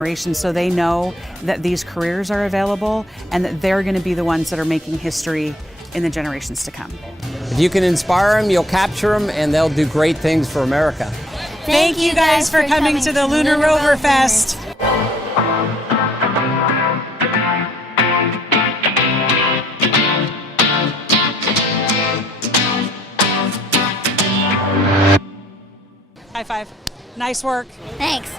So they know that these careers are available and that they're going to be the ones that are making history in the generations to come. If you can inspire them, you'll capture them, and they'll do great things for America. Thank you guys for coming to the Lunar Rover Fest. High five. Nice work. Thanks.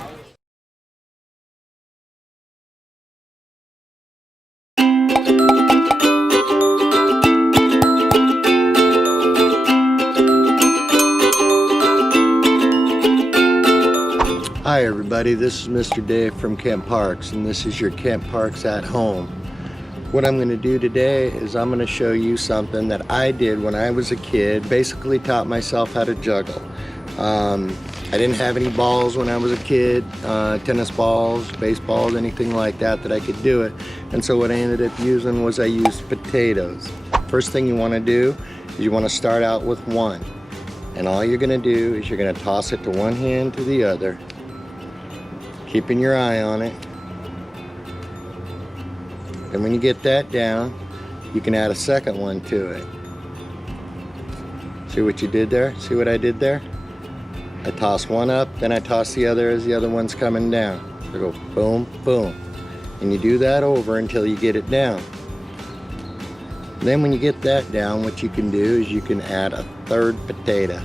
Hi everybody, this is Mr. Dave from Kent Parks, and this is your Kent Parks at Home. What I'm going to do today is I'm going to show you something that I did when I was a kid. Basically taught myself how to juggle. I didn't have any balls when I was a kid, tennis balls, baseballs, anything like that I could do it. And so what I ended up using was I used potatoes. First thing you want to do is you want to start out with one. And all you're going to do is you're going to toss it to one hand to the other, keeping your eye on it. And when you get that down, you can add a second one to it. See what you did there? See what I did there? I toss one up, then I toss the other as the other one's coming down. So I go boom, boom. And you do that over until you get it down. Then when you get that down, what you can do is you can add a third potato.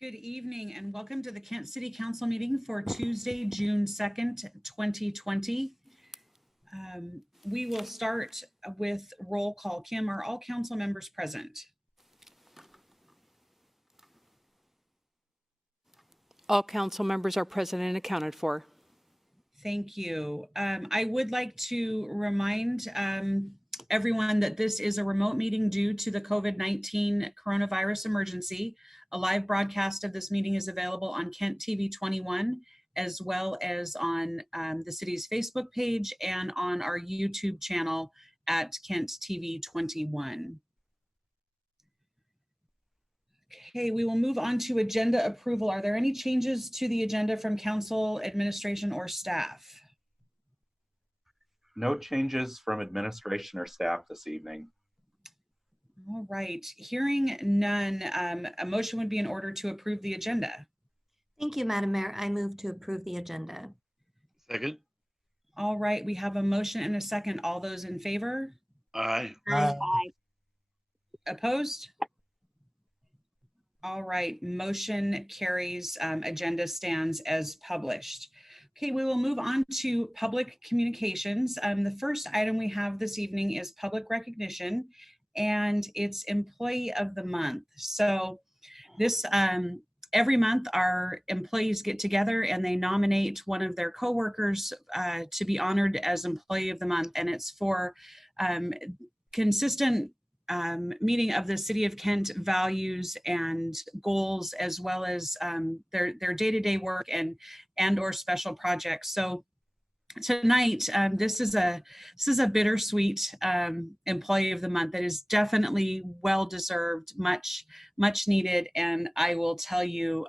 Good evening and welcome to the Kent City Council meeting for Tuesday, June 2nd, 2020. We will start with roll call. Kim, are all council members present? All council members are present and accounted for. Thank you. I would like to remind everyone that this is a remote meeting due to the COVID-19 coronavirus emergency. A live broadcast of this meeting is available on Kent TV 21, as well as on the city's Facebook page and on our YouTube channel at Kent TV 21. Okay, we will move on to agenda approval. Are there any changes to the agenda from council, administration, or staff? No changes from administration or staff this evening. All right, hearing none, a motion would be in order to approve the agenda. Thank you, Madam Mayor. I move to approve the agenda. Second. All right, we have a motion and a second. All those in favor? Aye. Aye. Opposed? All right, motion carries. Agenda stands as published. Okay, we will move on to public communications. The first item we have this evening is public recognition, and it's Employee of the Month. So this, every month our employees get together and they nominate one of their coworkers to be honored as Employee of the Month, and it's for consistent meeting of the City of Kent values and goals, as well as their day-to-day work and or special projects. So tonight, this is a bittersweet Employee of the Month that is definitely well-deserved, much needed. And I will tell you,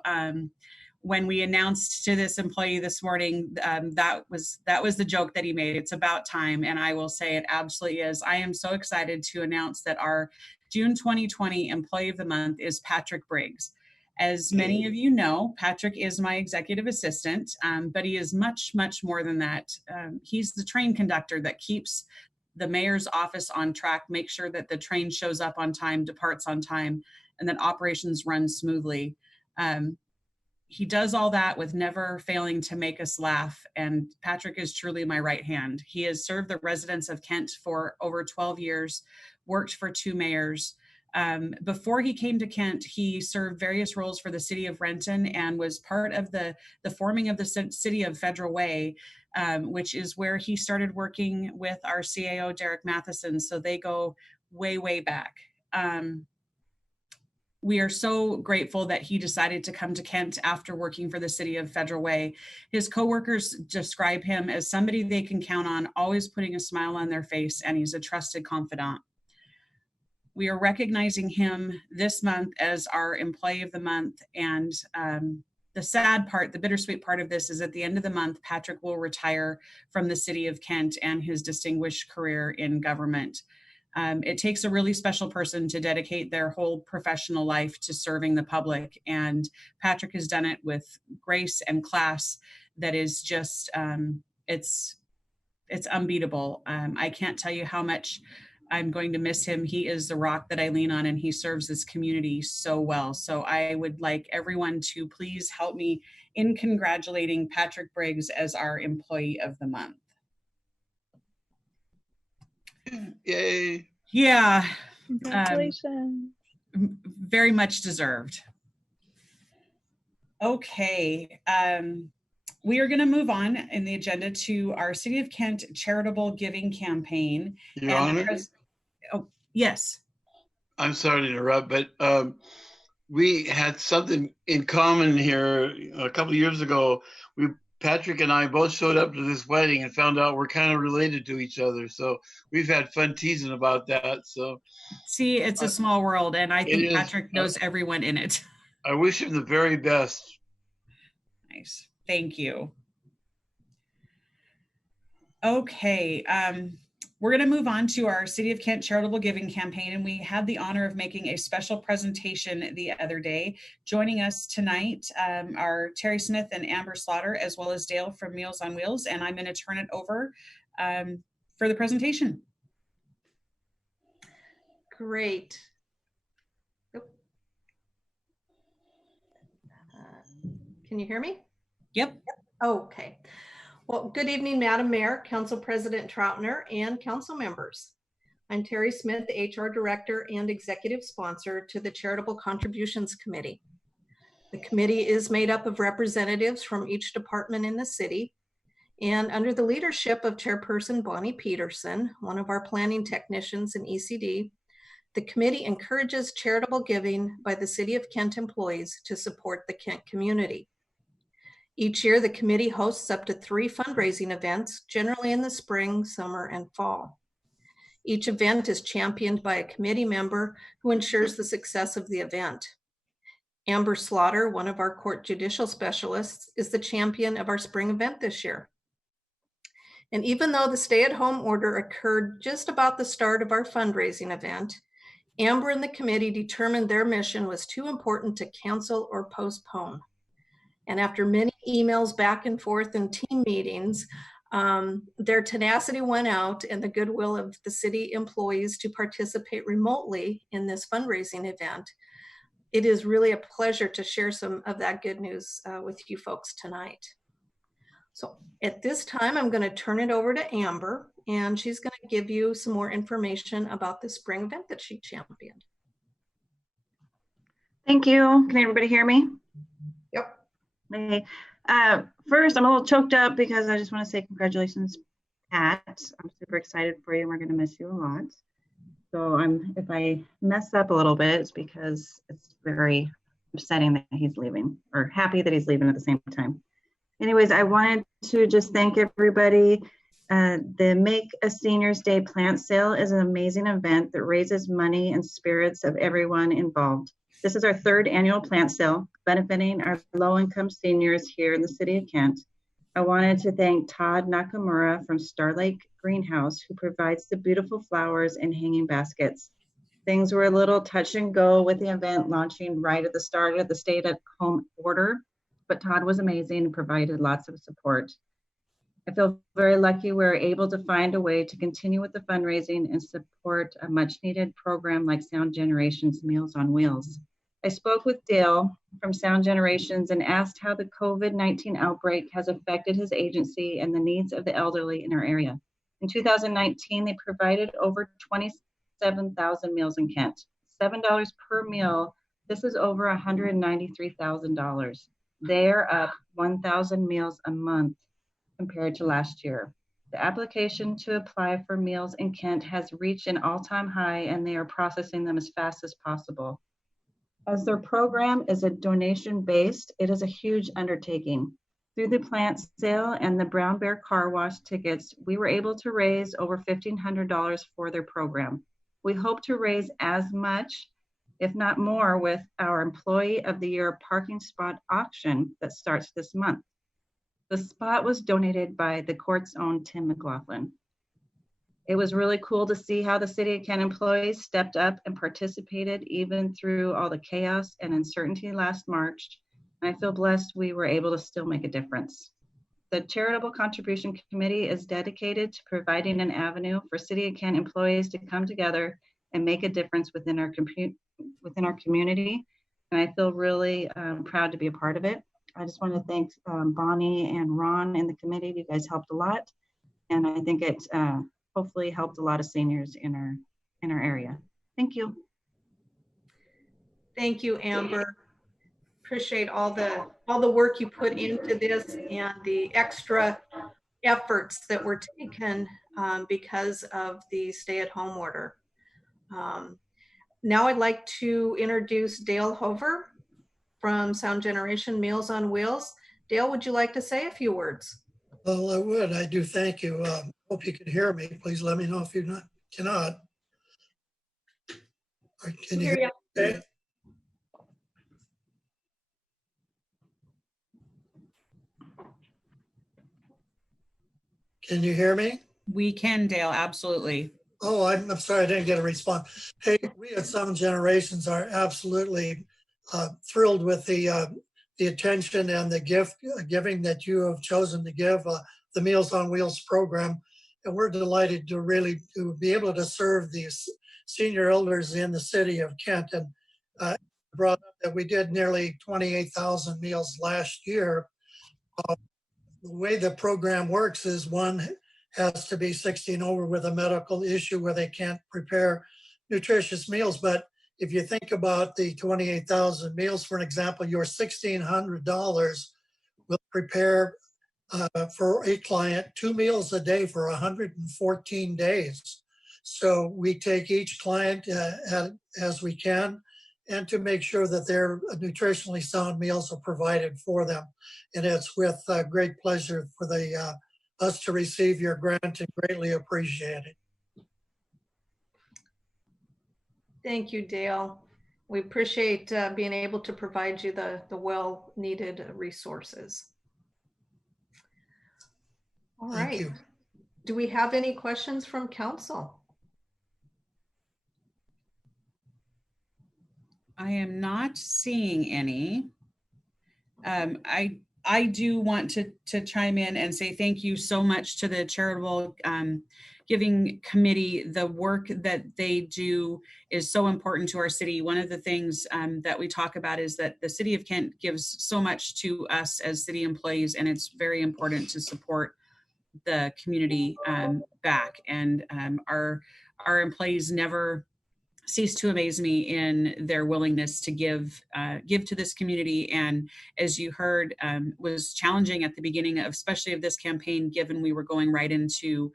when we announced to this employee this morning, that was the joke that he made. It's about time, and I will say it absolutely is. I am so excited to announce that our June 2020 Employee of the Month is Patrick Briggs. As many of you know, Patrick is my executive assistant, but he is much more than that. He's the train conductor that keeps the mayor's office on track, make sure that the train shows up on time, departs on time, and that operations run smoothly. He does all that with never failing to make us laugh, and Patrick is truly my right hand. He has served the residents of Kent for over 12 years, worked for 2 mayors. Before he came to Kent, he served various roles for the city of Renton and was part of the forming of the city of Federal Way, which is where he started working with our CAO, Derek Matheson. So they go way back. We are so grateful that he decided to come to Kent after working for the city of Federal Way. His coworkers describe him as somebody they can count on, always putting a smile on their face, and he's a trusted confidant. We are recognizing him this month as our Employee of the Month, and the sad part, the bittersweet part of this is at the end of the month, Patrick will retire from the city of Kent and his distinguished career in government. It takes a really special person to dedicate their whole professional life to serving the public, and Patrick has done it with grace and class that is just, it's unbeatable. I can't tell you how much I'm going to miss him. He is the rock that I lean on, and he serves this community so well. So I would like everyone to please help me in congratulating Patrick Briggs as our Employee of the Month. Yay. Yeah. Congratulations. Very much deserved. Okay. We are going to move on in the agenda to our City of Kent Charitable Giving Campaign. Your Honor? Oh, yes. I'm sorry to interrupt, but we had something in common here a couple of years ago. Patrick and I both showed up to this wedding and found out we're kind of related to each other. So we've had fun teasing about that. So see, it's a small world, and I think Patrick knows everyone in it. I wish him the very best. Nice. Thank you. Okay. We're going to move on to our City of Kent Charitable Giving Campaign, and we had the honor of making a special presentation the other day. Joining us tonight are Terry Smith and Amber Slaughter, as well as Dale from Meals on Wheels, and I'm going to turn it over for the presentation. Great. Can you hear me? Yep. Okay. Well, good evening, Madam Mayor, Council President Troutner, and council members. I'm Terry Smith, the HR Director and Executive Sponsor to the Charitable Contributions Committee. The committee is made up of representatives from each department in the city, and under the leadership of Chairperson Bonnie Peterson, one of our planning technicians in ECD, the committee encourages charitable giving by the City of Kent employees to support the Kent community. Each year, the committee hosts up to 3 fundraising events, generally in the spring, summer, and fall. Each event is championed by a committee member who ensures the success of the event. Amber Slaughter, one of our court judicial specialists, is the champion of our spring event this year. And even though the stay-at-home order occurred just about the start of our fundraising event, Amber and the committee determined their mission was too important to cancel or postpone. And after many emails back and forth and team meetings, their tenacity won out, and the goodwill of the city employees to participate remotely in this fundraising event. It is really a pleasure to share some of that good news with you folks tonight. So at this time, I'm going to turn it over to Amber, and she's going to give you some more information about the spring event that she championed. Thank you. Can everybody hear me? Yep. Hey. First, I'm a little choked up because I just want to say congratulations, Pat. I'm super excited for you, and we're going to miss you a lot. So if I mess up a little bit, it's because it's very upsetting that he's leaving, or happy that he's leaving at the same time. Anyways, I wanted to just thank everybody. The Make a Seniors Day plant sale is an amazing event that raises money and spirits of everyone involved. This is our 3rd annual plant sale, benefiting our low-income seniors here in the city of Kent. I wanted to thank Todd Nakamura from Star Lake Greenhouse, who provides the beautiful flowers and hanging baskets. Things were a little touch and go with the event launching right at the start of the stay-at-home order, but Todd was amazing and provided lots of support. I feel very lucky we were able to find a way to continue with the fundraising and support a much-needed program like Sound Generation's Meals on Wheels. I spoke with Dale from Sound Generations and asked how the COVID-19 outbreak has affected his agency and the needs of the elderly in our area. In 2019, they provided over 27,000 meals in Kent. $7 per meal, this is over $193,000. They're up 1,000 meals a month compared to last year. The application to apply for meals in Kent has reached an all-time high, and they are processing them as fast as possible. As their program is a donation-based, it is a huge undertaking. Through the plant sale and the Brown Bear Car Wash tickets, we were able to raise over $1,500 for their program. We hope to raise as much, if not more, with our Employee of the Year parking spot auction that starts this month. The spot was donated by the court's own Tim McLaughlin. It was really cool to see how the City of Kent employees stepped up and participated even through all the chaos and uncertainty last March. And I feel blessed we were able to still make a difference. The Charitable Contribution Committee is dedicated to providing an avenue for City of Kent employees to come together and make a difference within our community. And I feel really proud to be a part of it. I just want to thank Bonnie and Ron and the committee. You guys helped a lot. And I think it hopefully helped a lot of seniors in our area. Thank you. Thank you, Amber. Appreciate all the work you put into this and the extra efforts that were taken because of the stay-at-home order. Now I'd like to introduce Dale Hover from Sound Generation Meals on Wheels. Dale, would you like to say a few words? Well, I would. I do. Thank you. Hope you can hear me. Please let me know if you cannot. Can you hear me? Okay? Can you hear me? We can, Dale, absolutely. Oh, I'm sorry, I didn't get a response. Hey, we at Sound Generations are absolutely thrilled with the attention and the giving that you have chosen to give the Meals on Wheels program. And we're delighted to be able to serve these senior elders in the city of Kent. And brought up that we did nearly 28,000 meals last year. The way the program works is one has to be 60 and over with a medical issue where they can't prepare nutritious meals. But if you think about the 28,000 meals, for an example, your $1,600 will prepare for a client 2 meals a day for 114 days. So we take each client as we can, and to make sure that their nutritionally sound meals are provided for them. And it's with great pleasure for us to receive your grant and greatly appreciate it. Thank you, Dale. We appreciate being able to provide you the well-needed resources. All right. Thank you. Do we have any questions from council? I am not seeing any. I do want to chime in and say thank you so much to the Charitable Giving Committee. The work that they do is so important to our city. One of the things that we talk about is that the city of Kent gives so much to us as city employees, and it's very important to support the community back. And our employees never cease to amaze me in their willingness to give to this community. And as you heard, was challenging at the beginning of, especially of this campaign, given we were going right into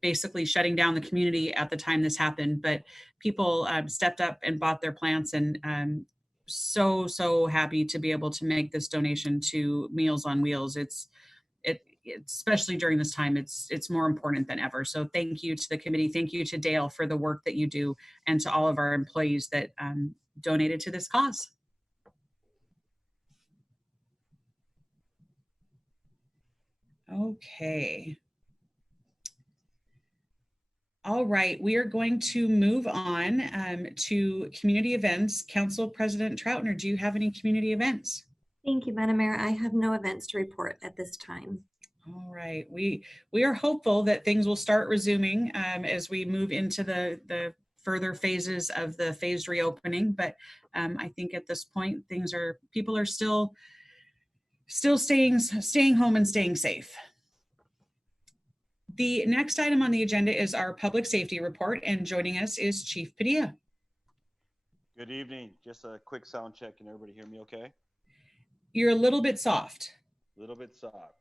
basically shutting down the community at the time this happened. But people stepped up and bought their plants, and so happy to be able to make this donation to Meals on Wheels. It's especially during this time, it's more important than ever. So thank you to the committee. Thank you to Dale for the work that you do, and to all of our employees that donated to this cause. Okay. All right, we are going to move on to community events. Council President Troutner, do you have any community events? Thank you, Madam Mayor. I have no events to report at this time. All right, we are hopeful that things will start resuming as we move into the further phases of the phased reopening. But I think at this point, people are still staying home and staying safe. The next item on the agenda is our public safety report, and joining us is Chief Padilla. Good evening. Just a quick sound check. Can everybody hear me okay? You're a little bit soft. A little bit soft.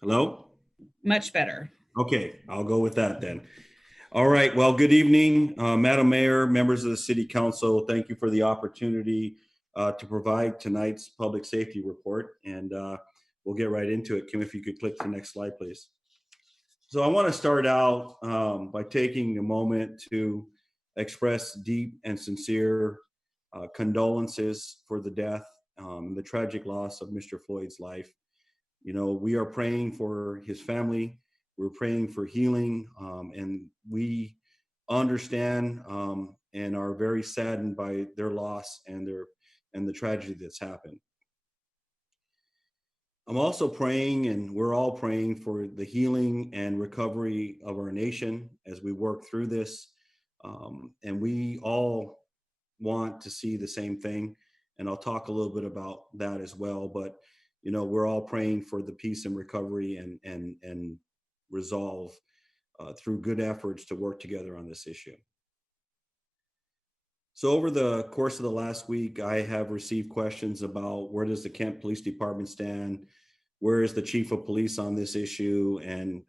Hello? Much better. Okay, I'll go with that then. All right, well, good evening, Madam Mayor, members of the City Council. Thank you for the opportunity to provide tonight's public safety report, and we'll get right into it. Kim, if you could click to the next slide, please. So I want to start out by taking a moment to express deep and sincere condolences for the death, the tragic loss of Mr. Floyd's life. You know, we are praying for his family. We're praying for healing, and we understand and are very saddened by their loss and the tragedy that's happened. I'm also praying, and we're all praying, for the healing and recovery of our nation as we work through this. And we all want to see the same thing, and I'll talk a little bit about that as well. But you know, we're all praying for the peace and recovery and resolve through good efforts to work together on this issue. So over the course of the last week, I have received questions about where does the Kent Police Department stand? Where is the Chief of Police on this issue? And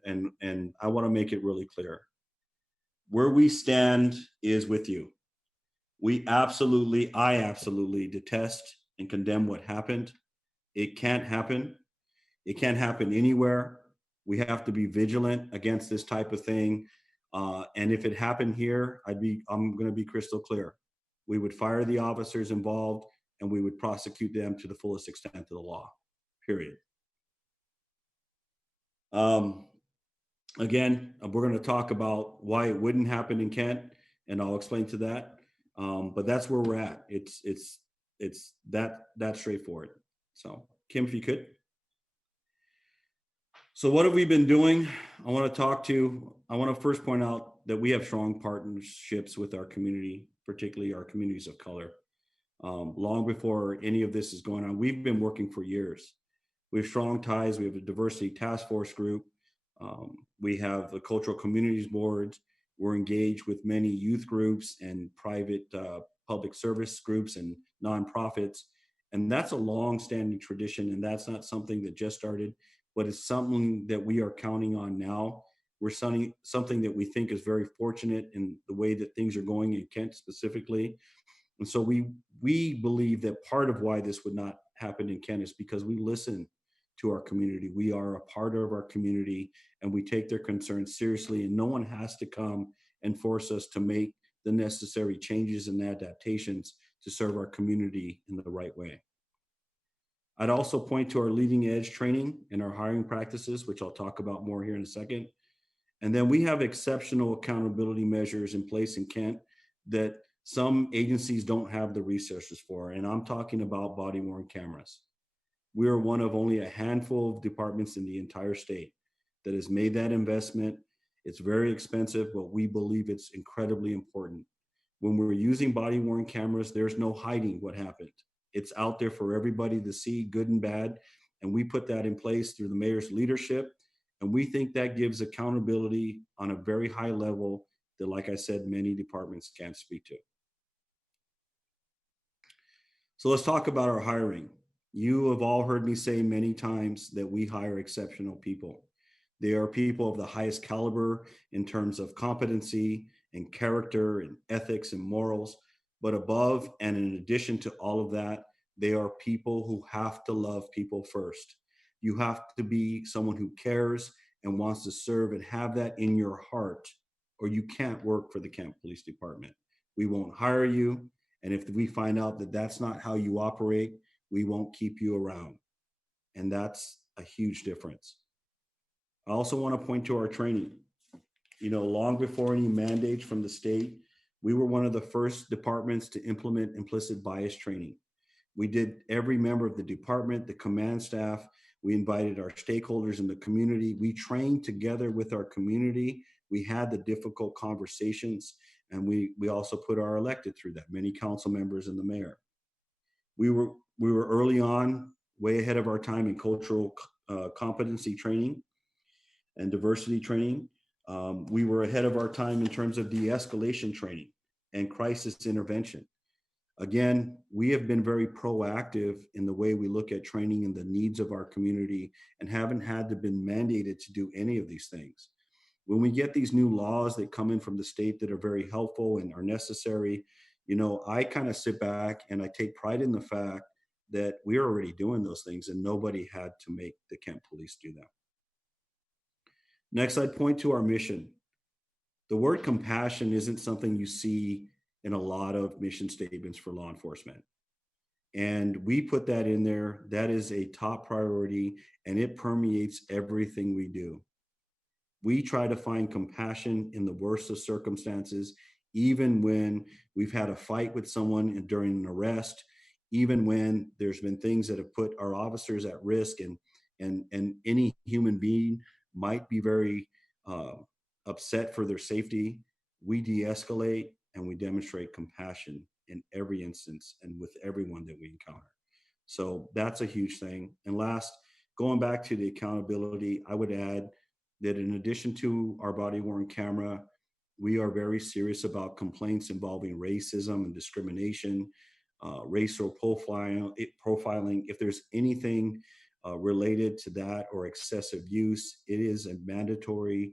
I want to make it really clear. Where we stand is with you. I absolutely detest and condemn what happened. It can't happen. It can't happen anywhere. We have to be vigilant against this type of thing. And if it happened here, I'm going to be crystal clear. We would fire the officers involved, and we would prosecute them to the fullest extent of the law, period. Again, we're going to talk about why it wouldn't happen in Kent, and I'll explain to that. But that's where we're at. It's that straightforward. So, Kim, if you could. So what have we been doing? I want to talk to I want to first point out that we have strong partnerships with our community, particularly our communities of color. Long before any of this is going on, we've been working for years. We have strong ties. We have a diversity task force group. We have the cultural communities boards. We're engaged with many youth groups and private public service groups and nonprofits. And that's a long-standing tradition, and that's not something that just started, but it's something that we are counting on now. We're something that we think is very fortunate in the way that things are going in Kent specifically. And so we believe that part of why this would not happen in Kent is because we listen to our community. We are a part of our community, and we take their concerns seriously, and no one has to come and force us to make the necessary changes and adaptations to serve our community in the right way. I'd also point to our leading edge training and our hiring practices, which I'll talk about more here in a second. And then we have exceptional accountability measures in place in Kent that some agencies don't have the resources for. And I'm talking about body-worn cameras. We are one of only a handful of departments in the entire state that has made that investment. It's very expensive, but we believe it's incredibly important. When we're using body-worn cameras, there's no hiding what happened. It's out there for everybody to see, good and bad. And we put that in place through the mayor's leadership. And we think that gives accountability on a very high level that, like I said, many departments can't speak to. So let's talk about our hiring. You have all heard me say many times that we hire exceptional people. They are people of the highest caliber in terms of competency and character and ethics and morals. But above and in addition to all of that, they are people who have to love people first. You have to be someone who cares and wants to serve and have that in your heart, or you can't work for the Kent Police Department. We won't hire you. And if we find out that that's not how you operate, we won't keep you around. And that's a huge difference. I also want to point to our training. You know, long before any mandates from the state, we were one of the first departments to implement implicit bias training. We did every member of the department, the command staff. We invited our stakeholders in the community. We trained together with our community. We had the difficult conversations, and we also put our elected through that, many council members and the mayor. We were early on, way ahead of our time in cultural competency training and diversity training. We were ahead of our time in terms of de-escalation training and crisis intervention. Again, we have been very proactive in the way we look at training and the needs of our community and haven't had to been mandated to do any of these things. When we get these new laws that come in from the state that are very helpful and are necessary, you know, I kind of sit back and I take pride in the fact that we're already doing those things and nobody had to make the Kent Police do that. Next, I'd point to our mission. The word compassion isn't something you see in a lot of mission statements for law enforcement. And we put that in there. That is a top priority, and it permeates everything we do. We try to find compassion in the worst of circumstances, even when we've had a fight with someone during an arrest, even when there's been things that have put our officers at risk, and any human being might be very upset for their safety. We de-escalate and we demonstrate compassion in every instance and with everyone that we encounter. So that's a huge thing. And last, going back to the accountability, I would add that in addition to our body-worn camera, we are very serious about complaints involving racism and discrimination, racial profiling. If there's anything related to that or excessive use, it is a mandatory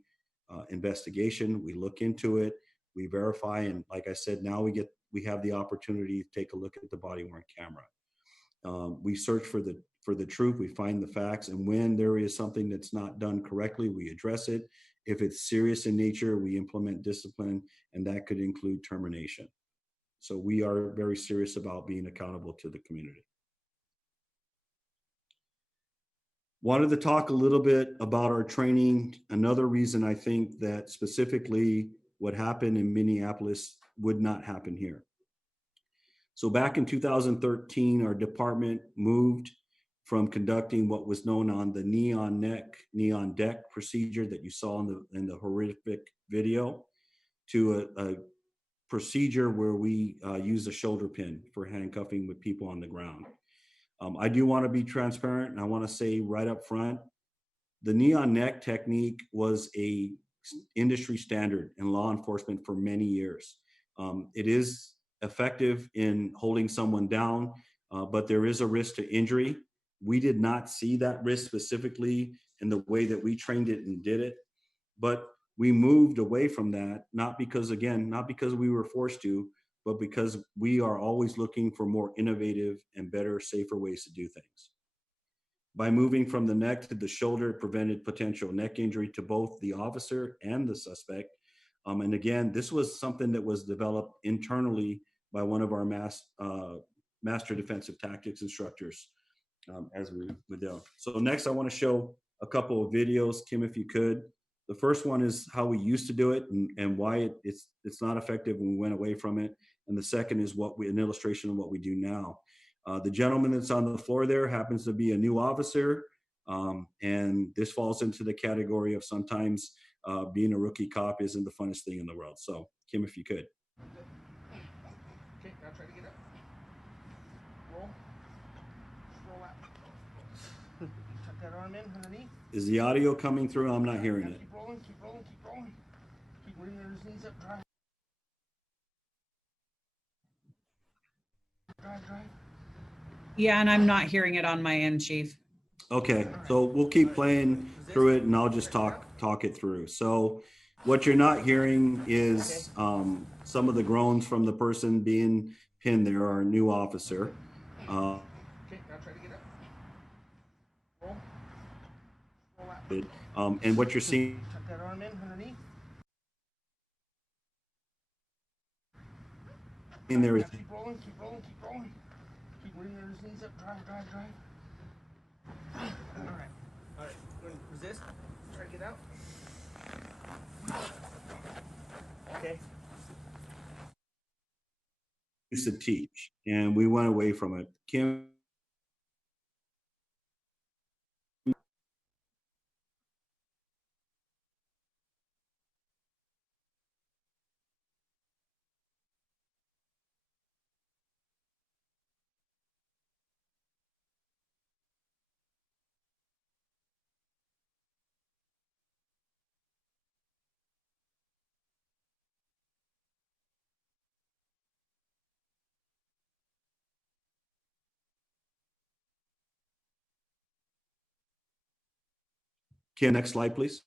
investigation. We look into it, we verify, and like I said, now we have the opportunity to take a look at the body-worn camera. We search for the truth, we find the facts, and when there is something that's not done correctly, we address it. If it's serious in nature, we implement discipline, and that could include termination. So we are very serious about being accountable to the community. Wanted to talk a little bit about our training. Another reason I think that specifically what happened in Minneapolis would not happen here. So back in 2013, our department moved from conducting what was known on the neon neck, neon deck procedure that you saw in the horrific video, to a procedure where we use a shoulder pin for handcuffing with people on the ground. I do want to be transparent, and I want to say right up front, the neon neck technique was a industry standard in law enforcement for many years. It is effective in holding someone down, but there is a risk to injury. We did not see that risk specifically in the way that we trained it and did it, but we moved away from that, not because we were forced to, but because we are always looking for more innovative and better, safer ways to do things. By moving from the neck to the shoulder, it prevented potential neck injury to both the officer and the suspect. And again, this was something that was developed internally by one of our master defensive tactics instructors as we would do. So next, I want to show a couple of videos, Kim, if you could. The first one is how we used to do it and why it's not effective when we went away from it. And the second is an illustration of what we do now. The gentleman that's on the floor there happens to be a new officer, and this falls into the category of sometimes being a rookie cop isn't the funnest thing in the world. So, Kim, if you could. Okay, now try to get up. Roll. Roll out. Tuck that arm in underneath. Is the audio coming through? I'm not hearing it. Keep rolling, keep rolling, keep rolling. Keep bringing those knees up, drive. Drive, drive. Yeah, and I'm not hearing it on my end, Chief. Okay, so we'll keep playing through it and I'll just talk it through. So what you're not hearing is some of the groans from the person being pinned there, our new officer. Okay, now try to get up. Roll. And what you're seeing Tuck that arm in underneath. in there is Keep rolling, keep rolling, keep rolling. Keep bringing those knees up, drive, drive, drive. All right, resist, try to get out. Okay. used to teach, and we went away from it. Kim, next slide, please.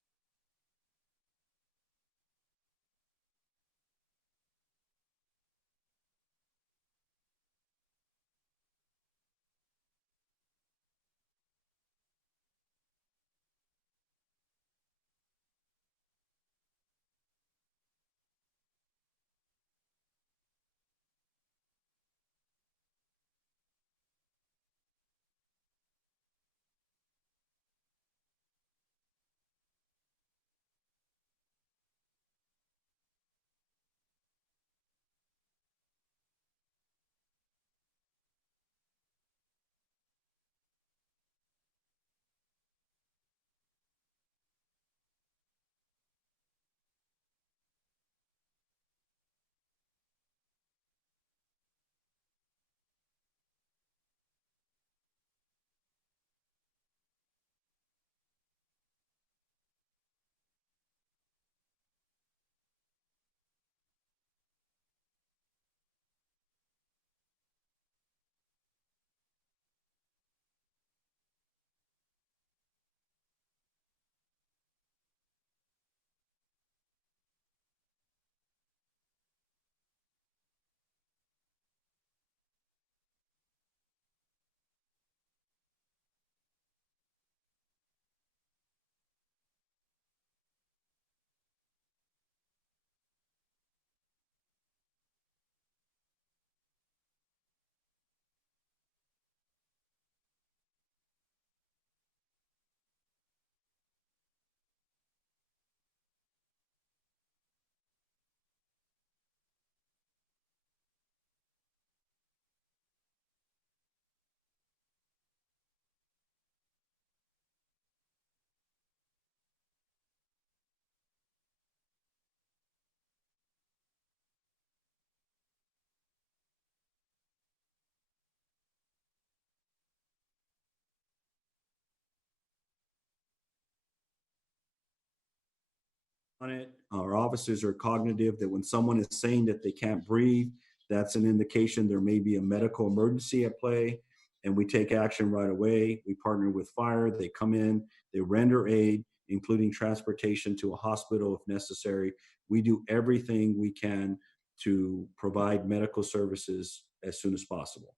on it. Our officers are cognitive that when someone is saying that they can't breathe, that's an indication there may be a medical emergency at play, and we take action right away. We partner with fire. They come in, they render aid, including transportation to a hospital if necessary. We do everything we can to provide medical services as soon as possible.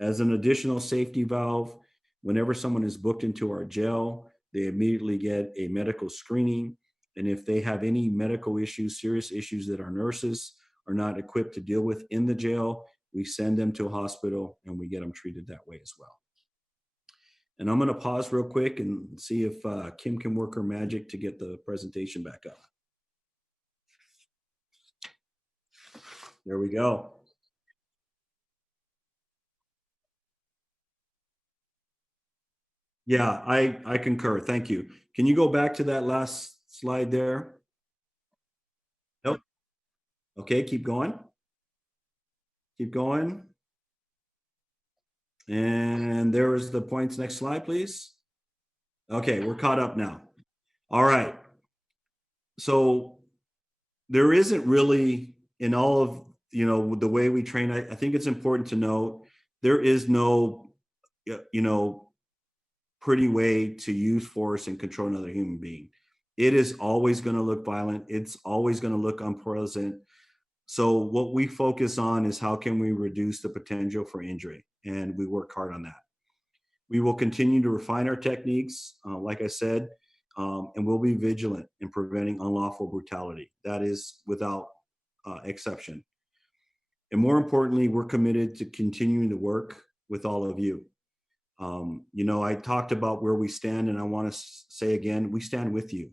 As an additional safety valve, whenever someone is booked into our jail, they immediately get a medical screening. And if they have any medical issues, serious issues that our nurses are not equipped to deal with in the jail, we send them to a hospital and we get them treated that way as well. And I'm going to pause real quick and see if Kim can work her magic to get the presentation back up. There we go. Yeah, I concur. Thank you. Can you go back to that last slide there? Nope. Okay, keep going. Keep going. And there is the points. Next slide, please. Okay, we're caught up now. All right. So there isn't really, in all of, the way we train, I think it's important to note, there is no, pretty way to use force and control another human being. It is always going to look violent. It's always going to look unpleasant. So what we focus on is how can we reduce the potential for injury, and we work hard on that. We will continue to refine our techniques, like I said, and we'll be vigilant in preventing unlawful brutality. That is without exception. And more importantly, we're committed to continuing to work with all of you. I talked about where we stand, and I want to say again, we stand with you.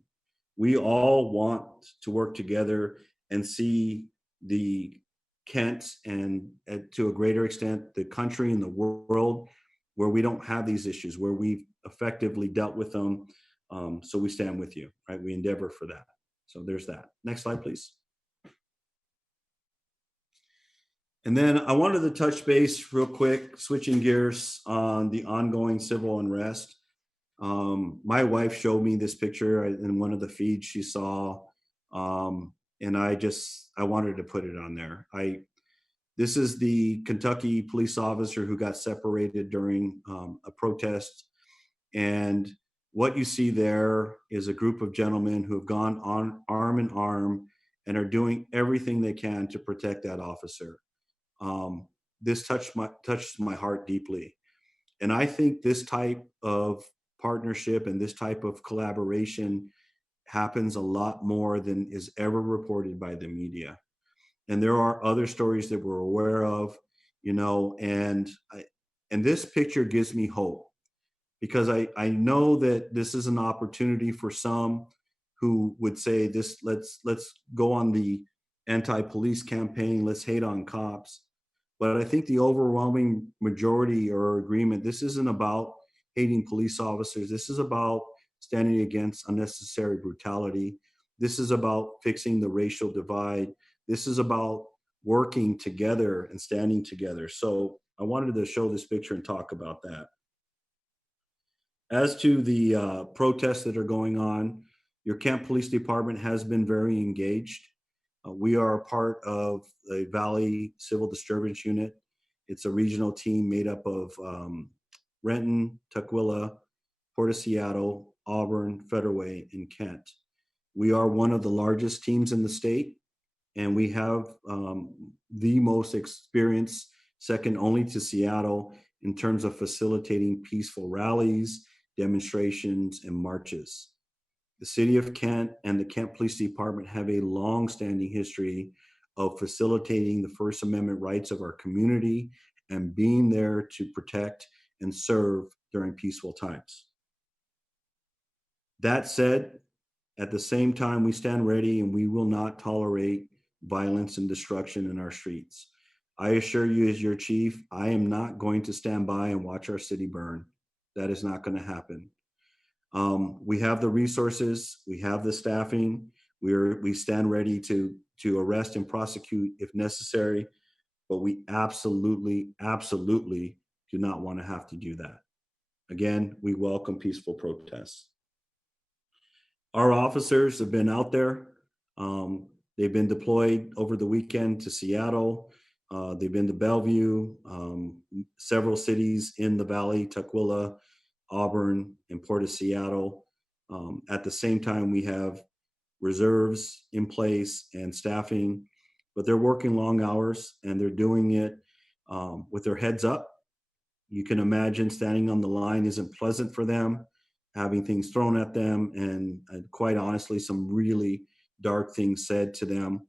We all want to work together and see the Kent and to a greater extent, the country and the world where we don't have these issues, where we've effectively dealt with them. So we stand with you, right? We endeavor for that. So there's that. Next slide, please. And then I wanted to touch base real quick, switching gears on the ongoing civil unrest. My wife showed me this picture in one of the feeds she saw, and I wanted to put it on there. This is the Kentucky police officer who got separated during a protest. And what you see there is a group of gentlemen who have gone on arm in arm and are doing everything they can to protect that officer. This touched my heart deeply. And I think this type of partnership and this type of collaboration happens a lot more than is ever reported by the media. And there are other stories that we're aware of, and this picture gives me hope, because I know that this is an opportunity for some who would say this, let's go on the anti-police campaign, let's hate on cops. But I think the overwhelming majority or agreement, this isn't about hating police officers. This is about standing against unnecessary brutality. This is about fixing the racial divide. This is about working together and standing together. So I wanted to show this picture and talk about that. As to the protests that are going on, your Kent Police Department has been very engaged. We are a part of the Valley Civil Disturbance Unit. It's a regional team made up of Renton, Tukwila, Port of Seattle, Auburn, Federway, and Kent. We are one of the largest teams in the state, and we have the most experience, second only to Seattle, in terms of facilitating peaceful rallies, demonstrations, and marches. The City of Kent and the Kent Police Department have a long-standing history of facilitating the First Amendment rights of our community and being there to protect and serve during peaceful times. That said, at the same time, we stand ready and we will not tolerate violence and destruction in our streets. I assure you, as your chief, I am not going to stand by and watch our city burn. That is not going to happen. We have the resources, we have the staffing, we stand ready to arrest and prosecute if necessary, but we absolutely do not want to have to do that. Again, we welcome peaceful protests. Our officers have been out there. They've been deployed over the weekend to Seattle. They've been to Bellevue, several cities in the Valley, Tukwila, Auburn, and Port of Seattle. At the same time, we have reserves in place and staffing, but they're working long hours and they're doing it with their heads up. You can imagine standing on the line isn't pleasant for them, having things thrown at them, and quite honestly, some really dark things said to them,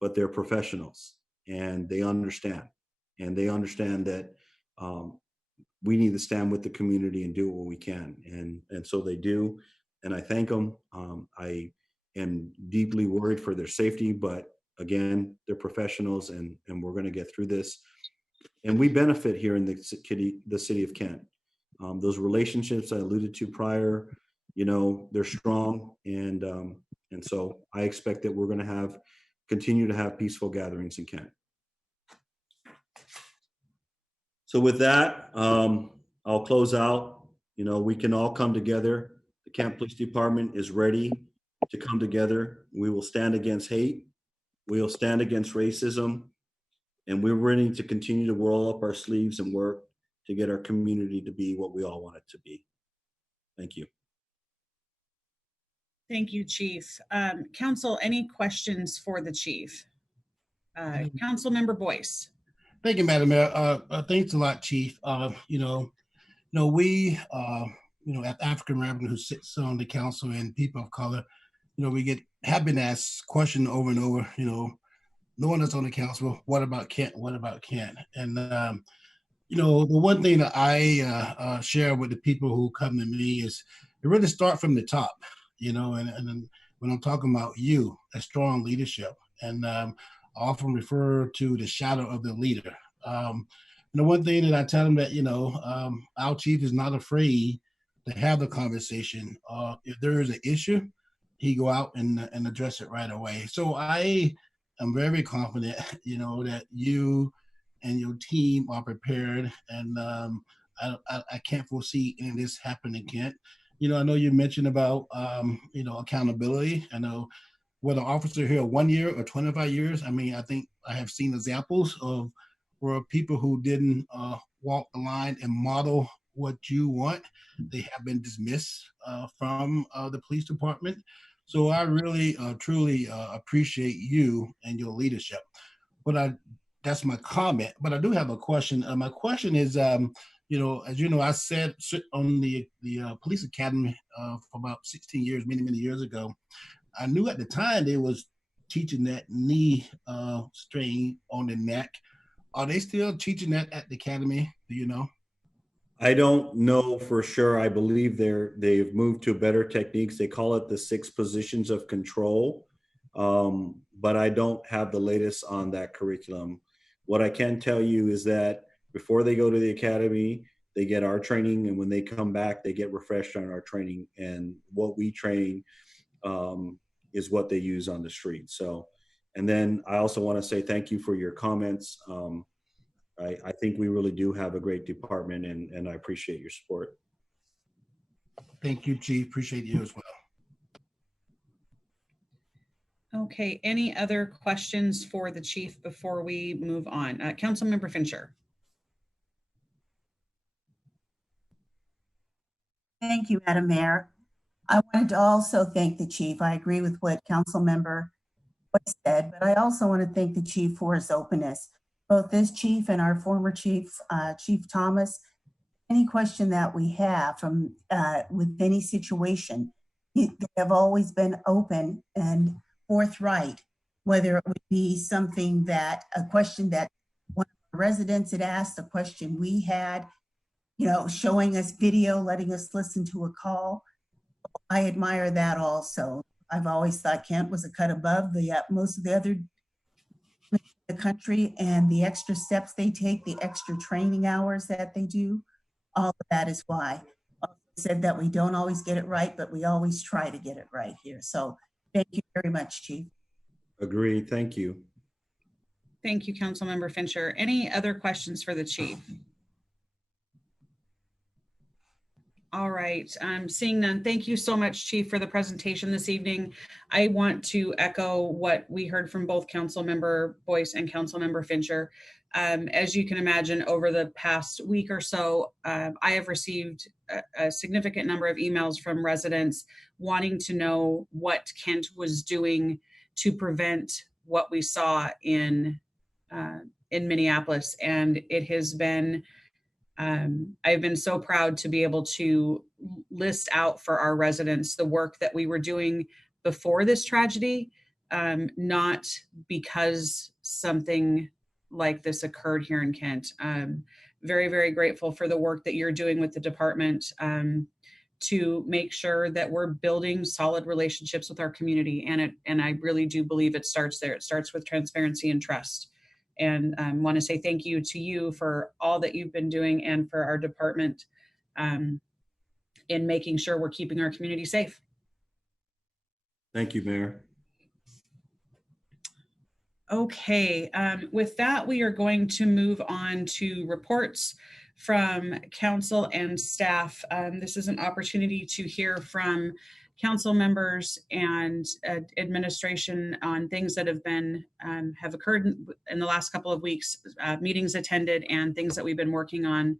but they're professionals and they understand. And they understand that we need to stand with the community and do what we can. And so they do. And I thank them. I am deeply worried for their safety, but again, they're professionals and we're going to get through this. And we benefit here in the city of Kent. Those relationships I alluded to prior, you know, they're strong. And so I expect that we're going to continue to have peaceful gatherings in Kent. So with that, I'll close out. You know, we can all come together. The Kent Police Department is ready to come together. We will stand against hate. We will stand against racism. And we're ready to continue to roll up our sleeves and work to get our community to be what we all want it to be. Thank you. Thank you, Chief. Council, any questions for the Chief? Councilmember Boyce. Thank you, Madam Mayor. Thanks a lot, Chief. We, African American who sits on the council and people of color, have been asked questions over and over, no one that's on the council, what about Kent? What about Kent? And, the one thing that I share with the people who come to me is to really start from the top, and when I'm talking about a strong leadership, and I often refer to the shadow of the leader. The one thing that I tell them that, our chief is not afraid to have the conversation. If there is an issue, he go out and address it right away. So I'm very confident, that you and your team are prepared, and I can't foresee any of this happening again. I know you mentioned about, accountability. I know whether an officer here 1 year or 25 years, I think I have seen examples of where people who didn't walk the line and model what you want, they have been dismissed from the police department. So I really, truly appreciate you and your leadership. But that's my comment. But I do have a question. My question is, as you know, I sat on the police academy for about 16 years, many, many years ago. I knew at the time they was teaching that knee strain on the neck. Are they still teaching that at the academy? Do you know? I don't know for sure. I believe they've moved to better techniques. They call it the 6 positions of control, but I don't have the latest on that curriculum. What I can tell you is that before they go to the academy, they get our training, and when they come back, they get refreshed on our training. And what we train is what they use on the street. So, and then I also want to say thank you for your comments. I think we really do have a great department, and I appreciate your support. Thank you, Chief. Appreciate you as well. Okay, any other questions for the Chief before we move on? Councilmember Fincher. Thank you, Madam Mayor. I wanted to also thank the Chief. I agree with what Councilmember said, but I also want to thank the Chief for his openness. Both this Chief and our former Chief, Chief Thomas, any question that we have from with any situation, they have always been open and forthright, whether it would be something that, a question that one of the residents had asked, a question we had, showing us video, letting us listen to a call. I admire that also. I've always thought Kent was a cut above most of the other the country, and the extra steps they take, the extra training hours that they do, all of that is why. I said that we don't always get it right, but we always try to get it right here. So thank you very much, Chief. Agreed. Thank you. Thank you, Councilmember Fincher. Any other questions for the Chief? All right, seeing none, thank you so much, Chief, for the presentation this evening. I want to echo what we heard from both Councilmember Boyce and Councilmember Fincher. As you can imagine, over the past week or so, I have received a significant number of emails from residents wanting to know what Kent was doing to prevent what we saw in Minneapolis, and it has been I've been so proud to be able to list out for our residents the work that we were doing before this tragedy, not because something like this occurred here in Kent. Very, very grateful for the work that you're doing with the department to make sure that we're building solid relationships with our community. And I really do believe it starts there. It starts with transparency and trust. And I want to say thank you to you for all that you've been doing and for our department in making sure we're keeping our community safe. Thank you, Mayor. Okay, with that, we are going to move on to reports from council and staff. This is an opportunity to hear from council members and administration on things that have been have occurred in the last couple of weeks, meetings attended, and things that we've been working on.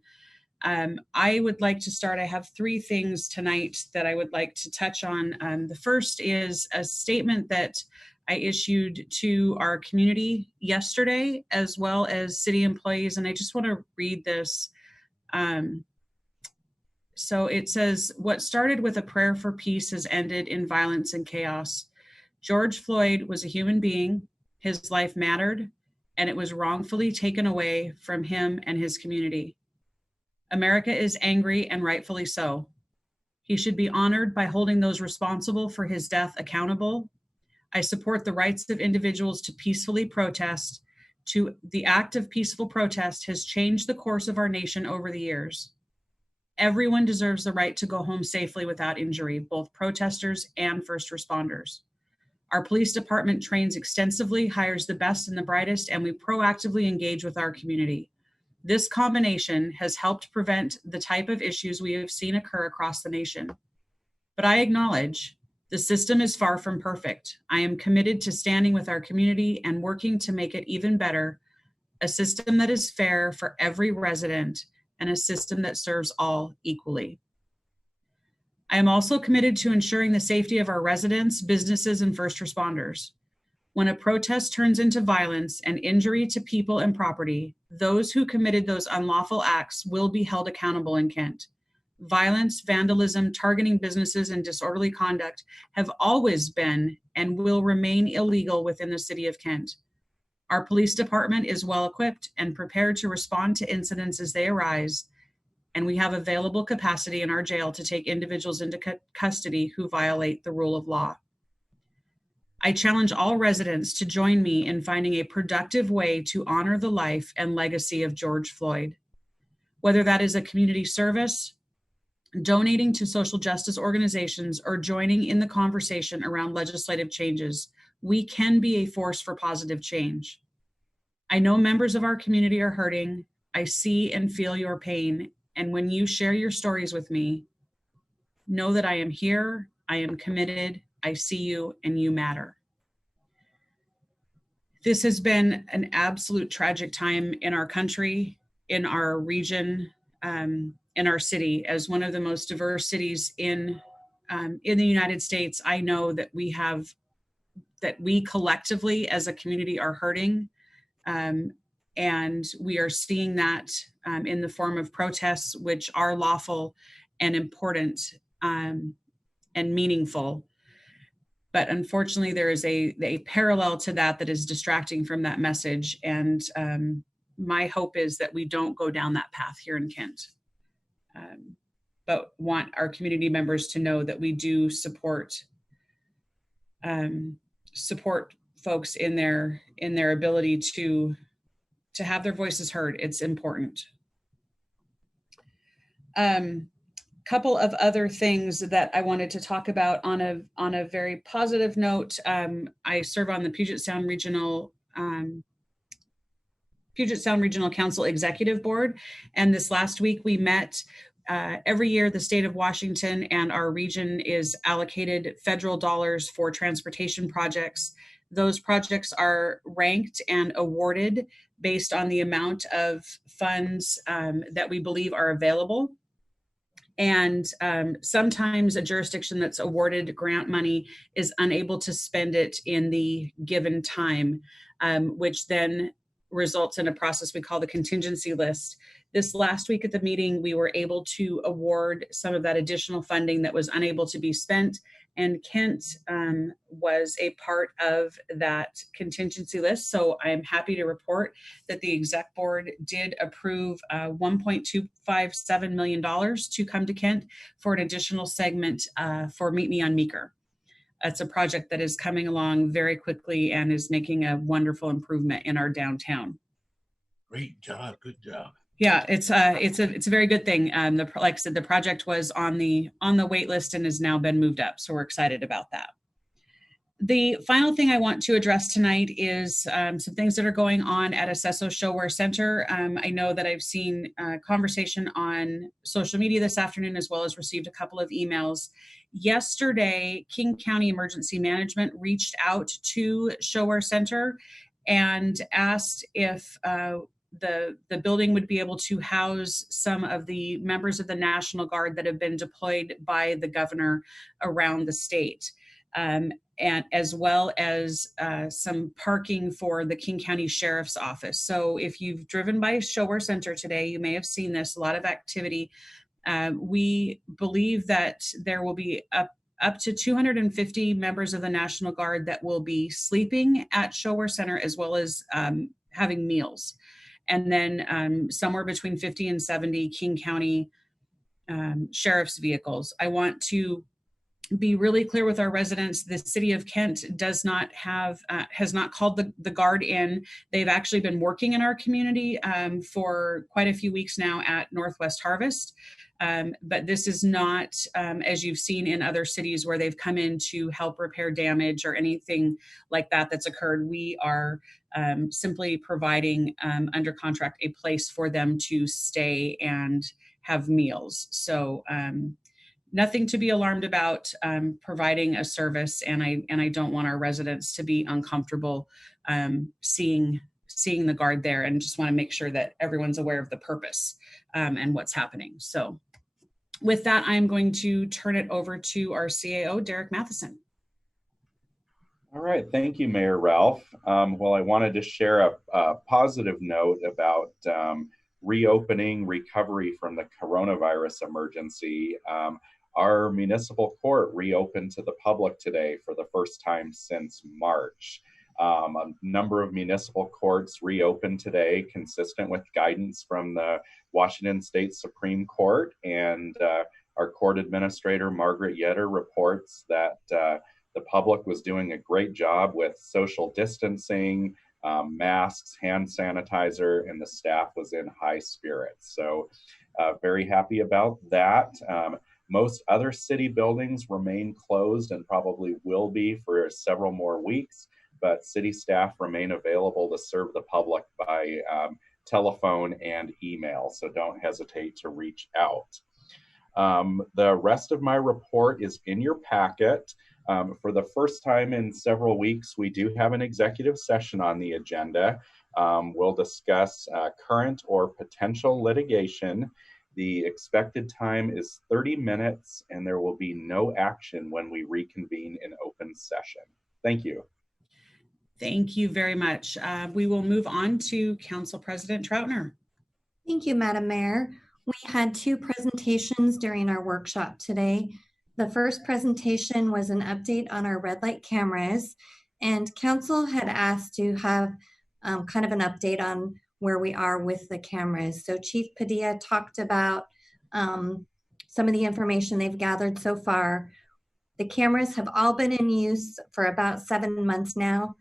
I would like to start. I have 3 things tonight that I would like to touch on. The first is a statement that I issued to our community yesterday, as well as city employees, and I just want to read this. So it says, what started with a prayer for peace has ended in violence and chaos. George Floyd was a human being, his life mattered, and it was wrongfully taken away from him and his community. America is angry, and rightfully so. He should be honored by holding those responsible for his death accountable. I support the rights of individuals to peacefully protest. The act of peaceful protest has changed the course of our nation over the years. Everyone deserves the right to go home safely without injury, both protesters and first responders. Our police department trains extensively, hires the best and the brightest, and we proactively engage with our community. This combination has helped prevent the type of issues we have seen occur across the nation. But I acknowledge the system is far from perfect. I am committed to standing with our community and working to make it even better, a system that is fair for every resident and a system that serves all equally. I am also committed to ensuring the safety of our residents, businesses, and first responders. When a protest turns into violence and injury to people and property, those who committed those unlawful acts will be held accountable in Kent. Violence, vandalism, targeting businesses, and disorderly conduct have always been and will remain illegal within the city of Kent. Our police department is well equipped and prepared to respond to incidents as they arise, and we have available capacity in our jail to take individuals into custody who violate the rule of law. I challenge all residents to join me in finding a productive way to honor the life and legacy of George Floyd. Whether that is a community service, donating to social justice organizations, or joining in the conversation around legislative changes, we can be a force for positive change. I know members of our community are hurting. I see and feel your pain. And when you share your stories with me, know that I am here, I am committed, I see you, and you matter. This has been an absolute tragic time in our country, in our region, in our city. As one of the most diverse cities in the United States, I know that we collectively as a community are hurting. And we are seeing that in the form of protests, which are lawful and important and meaningful. But unfortunately, there is a parallel to that is distracting from that message. And my hope is that we don't go down that path here in Kent. But want our community members to know that we do support folks in their ability to have their voices heard. It's important. Couple of other things that I wanted to talk about on a very positive note. I serve on the Puget Sound Regional Council Executive Board, and this last week we met every year, the state of Washington and our region is allocated federal dollars for transportation projects. Those projects are ranked and awarded based on the amount of funds that we believe are available. And sometimes a jurisdiction that's awarded grant money is unable to spend it in the given time, which then results in a process we call the contingency list. This last week at the meeting, we were able to award some of that additional funding that was unable to be spent, and Kent was a part of that contingency list. So I'm happy to report that the exec board did approve $1.257 million to come to Kent for an additional segment for Meet Me on Meeker. It's a project that is coming along very quickly and is making a wonderful improvement in our downtown. Great job, good job. Yeah, it's a very good thing. Like I said, the project was on the wait list and has now been moved up, so we're excited about that. The final thing I want to address tonight is some things that are going on at Acesso Showwear Center. I know that I've seen conversation on social media this afternoon, as well as received a couple of emails. Yesterday, King County Emergency Management reached out to Showwear Center and asked if the building would be able to house some of the members of the National Guard that have been deployed by the governor around the state. And as well as some parking for the King County Sheriff's Office. So if you've driven by Showwear Center today, you may have seen this, a lot of activity. We believe that there will be up to 250 members of the National Guard that will be sleeping at Showwear Center, as well as having meals. And then somewhere between 50 and 70 King County Sheriff's vehicles. I want to be really clear with our residents. The city of Kent does not have, has not called the Guard in. They've actually been working in our community for quite a few weeks now at Northwest Harvest. But this is not, as you've seen in other cities where they've come in to help repair damage or anything like that that's occurred. We are simply providing under contract a place for them to stay and have meals. So nothing to be alarmed about, providing a service, and I don't want our residents to be uncomfortable seeing the Guard there, and just want to make sure that everyone's aware of the purpose and what's happening. So with that, I'm going to turn it over to our CAO, Derek Matheson. All right, thank you, Mayor Ralph. Well, I wanted to share a positive note about reopening recovery from the coronavirus emergency. Our municipal court reopened to the public today for the first time since March. A number of municipal courts reopened today, consistent with guidance from the Washington State Supreme Court, and our court administrator, Margaret Yetter, reports that the public was doing a great job with social distancing, masks, hand sanitizer, and the staff was in high spirits. So very happy about that. Most other city buildings remain closed and probably will be for several more weeks, but city staff remain available to serve the public by telephone and email, so don't hesitate to reach out. The rest of my report is in your packet. For the first time in several weeks, we do have an executive session on the agenda. We'll discuss current or potential litigation. The expected time is 30 minutes, and there will be no action when we reconvene in open session. Thank you. Thank you very much. We will move on to Council President Troutner. Thank you, Madam Mayor. We had two presentations during our workshop today. The first presentation was an update on our red light cameras, and Council had asked to have kind of an update on where we are with the cameras. So Chief Padilla talked about some of the information they've gathered so far. The cameras have all been in use for about 7 months now.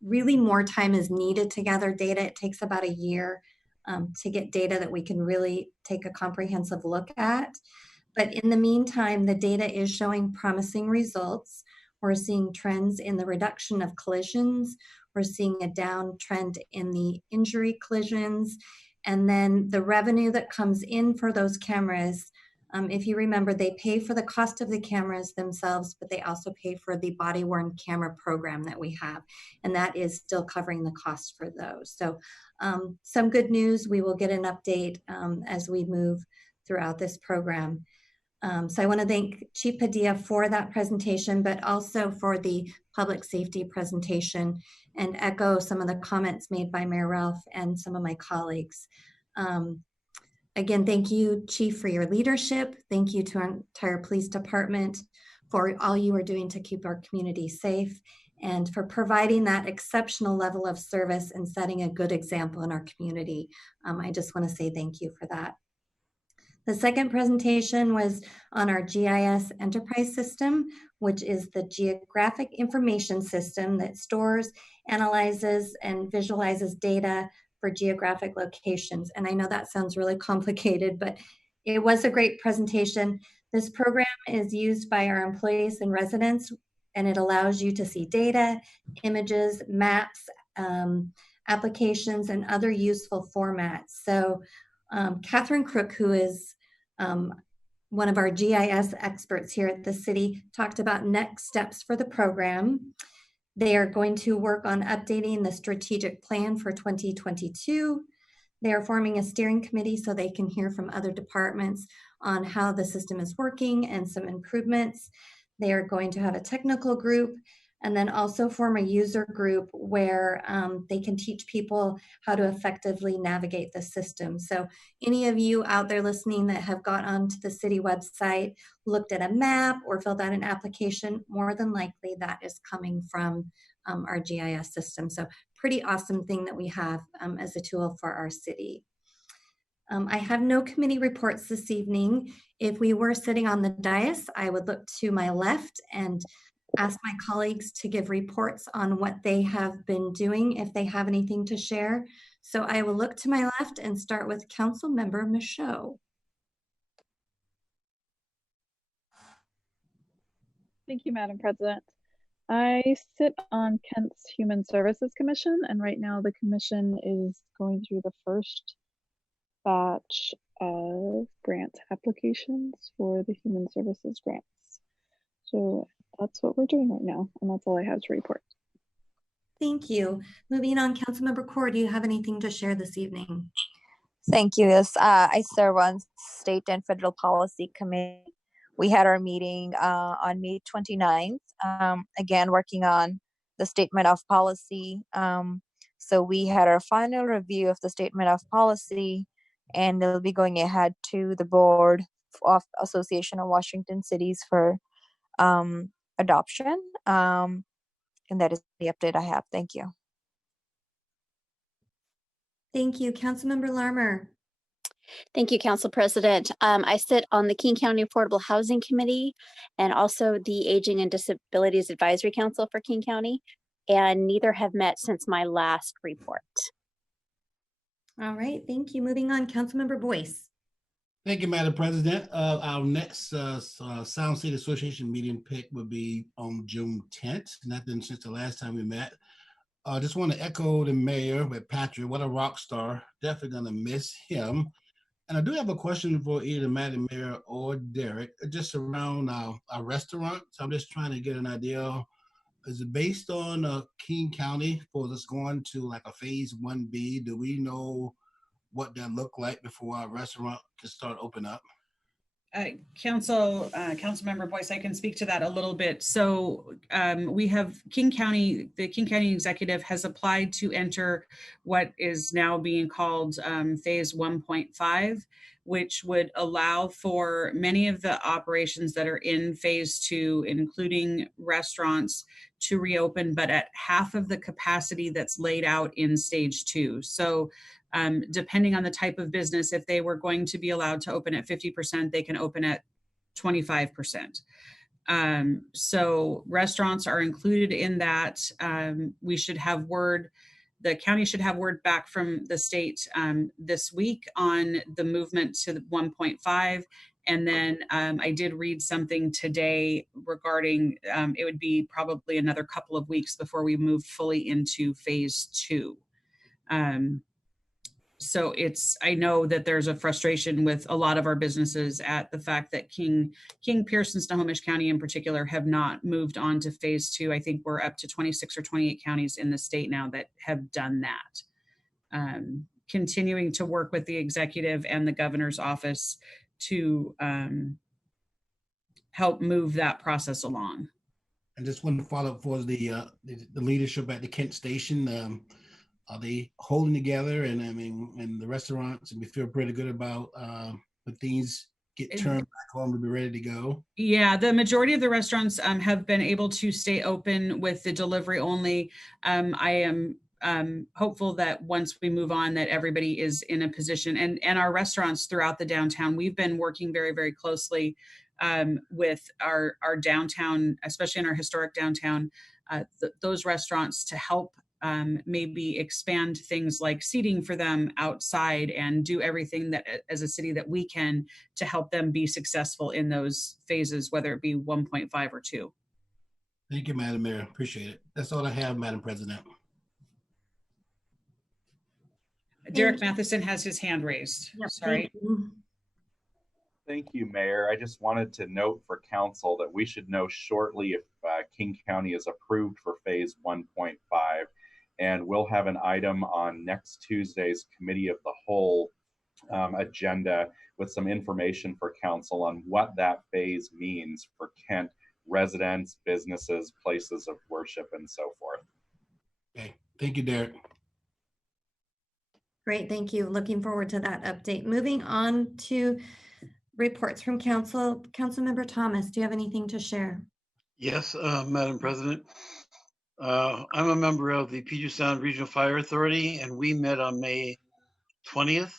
Really more time is needed to gather data. It takes about a year to get data that we can really take a comprehensive look at. But in the meantime, the data is showing promising results. We're seeing trends in the reduction of collisions. We're seeing a downtrend in the injury collisions. And then the revenue that comes in for those cameras, if you remember, they pay for the cost of the cameras themselves, but they also pay for the body-worn camera program that we have. And that is still covering the cost for those. So some good news, we will get an update as we move throughout this program. So I want to thank Chief Padilla for that presentation, but also for the public safety presentation, and echo some of the comments made by Mayor Ralph and some of my colleagues. Again, thank you, Chief, for your leadership. Thank you to our entire police department for all you are doing to keep our community safe and for providing that exceptional level of service and setting a good example in our community. I just want to say thank you for that. The second presentation was on our GIS enterprise system, which is the geographic information system that stores, analyzes, and visualizes data for geographic locations. And I know that sounds really complicated, but it was a great presentation. This program is used by our employees and residents, and it allows you to see data, images, maps, applications, and other useful formats. So Catherine Crook, who is one of our GIS experts here at the city, talked about next steps for the program. They are going to work on updating the strategic plan for 2022. They are forming a steering committee so they can hear from other departments on how the system is working and some improvements. They are going to have a technical group and then also form a user group where they can teach people how to effectively navigate the system. So any of you out there listening that have got onto the city website, looked at a map or filled out an application, more than likely that is coming from our GIS system. So pretty awesome thing that we have as a tool for our city. I have no committee reports this evening. If we were sitting on the dais, I would look to my left and ask my colleagues to give reports on what they have been doing if they have anything to share. So I will look to my left and start with Councilmember Michaud. Thank you, Madam President. I sit on Kent's Human Services Commission, and right now the commission is going through the first batch of grant applications for the Human Services grants. So that's what we're doing right now, and that's all I have to report. Thank you. Moving on, Councilmember Kaur, do you have anything to share this evening? Thank you. Yes, I serve on State and Federal Policy Committee. We had our meeting on May 29th, again, working on the Statement of Policy. So we had our final review of the Statement of Policy, and they'll be going ahead to the Board of Association of Washington Cities for adoption. And that is the update I have. Thank you. Thank you. Councilmember Larmer. Thank you, Council President. I sit on the King County Affordable Housing Committee and also the Aging and Disabilities Advisory Council for King County, and neither have met since my last report. All right, thank you. Moving on, Councilmember Boyce. Thank you, Madam President. Our next Sound City Association meeting pick will be on June 10th. Nothing since the last time we met. I just want to echo the mayor with Patrick. What a rock star. Definitely going to miss him. And I do have a question for either Madam Mayor or Derek, just around our restaurant. So I'm just trying to get an idea. Is it based on King County for us going to like a phase 1B? Do we know what that look like before our restaurant can start open up? Councilmember Boyce, I can speak to that a little bit. So we have King County, the King County Executive has applied to enter what is now being called phase 1.5, which would allow for many of the operations that are in phase 2, including restaurants, to reopen, but at half of the capacity that's laid out in stage 2. So depending on the type of business, if they were going to be allowed to open at 50%, they can open at 25%. So restaurants are included in that. We should have word, the county should have word back from the state this week on the movement to the 1.5. And then I did read something today regarding it would be probably another couple of weeks before we move fully into phase 2. So I know that there's a frustration with a lot of our businesses at the fact that King, Pierce, and Snohomish County in particular have not moved on to phase 2. I think we're up to 26 or 28 counties in the state now that have done that. Continuing to work with the executive and the governor's office to help move that process along. I just want to follow up for the leadership at the Kent Station. Are they holding together? And I mean, and the restaurants, and we feel pretty good about when things get turned back on, we'll be ready to go. Yeah, the majority of the restaurants have been able to stay open with the delivery only. I am hopeful that once we move on, that everybody is in a position, and our restaurants throughout the downtown, we've been working very, very closely with our downtown, especially in our historic downtown, those restaurants to help maybe expand things like seating for them outside and do everything that as a city that we can to help them be successful in those phases, whether it be 1.5 or 2. Thank you, Madam Mayor. Appreciate it. That's all I have, Madam President. Derek Matheson has his hand raised. Yep, sorry. Thank you, Mayor. I just wanted to note for council that we should know shortly if King County is approved for phase 1.5. And we'll have an item on next Tuesday's Committee of the Whole agenda with some information for council on what that phase means for Kent residents, businesses, places of worship, and so forth. Okay, thank you, Derek. Great, thank you. Looking forward to that update. Moving on to reports from council. Councilmember Thomas, do you have anything to share? Yes, Madam President. I'm a member of the Puget Sound Regional Fire Authority, and we met on May 20th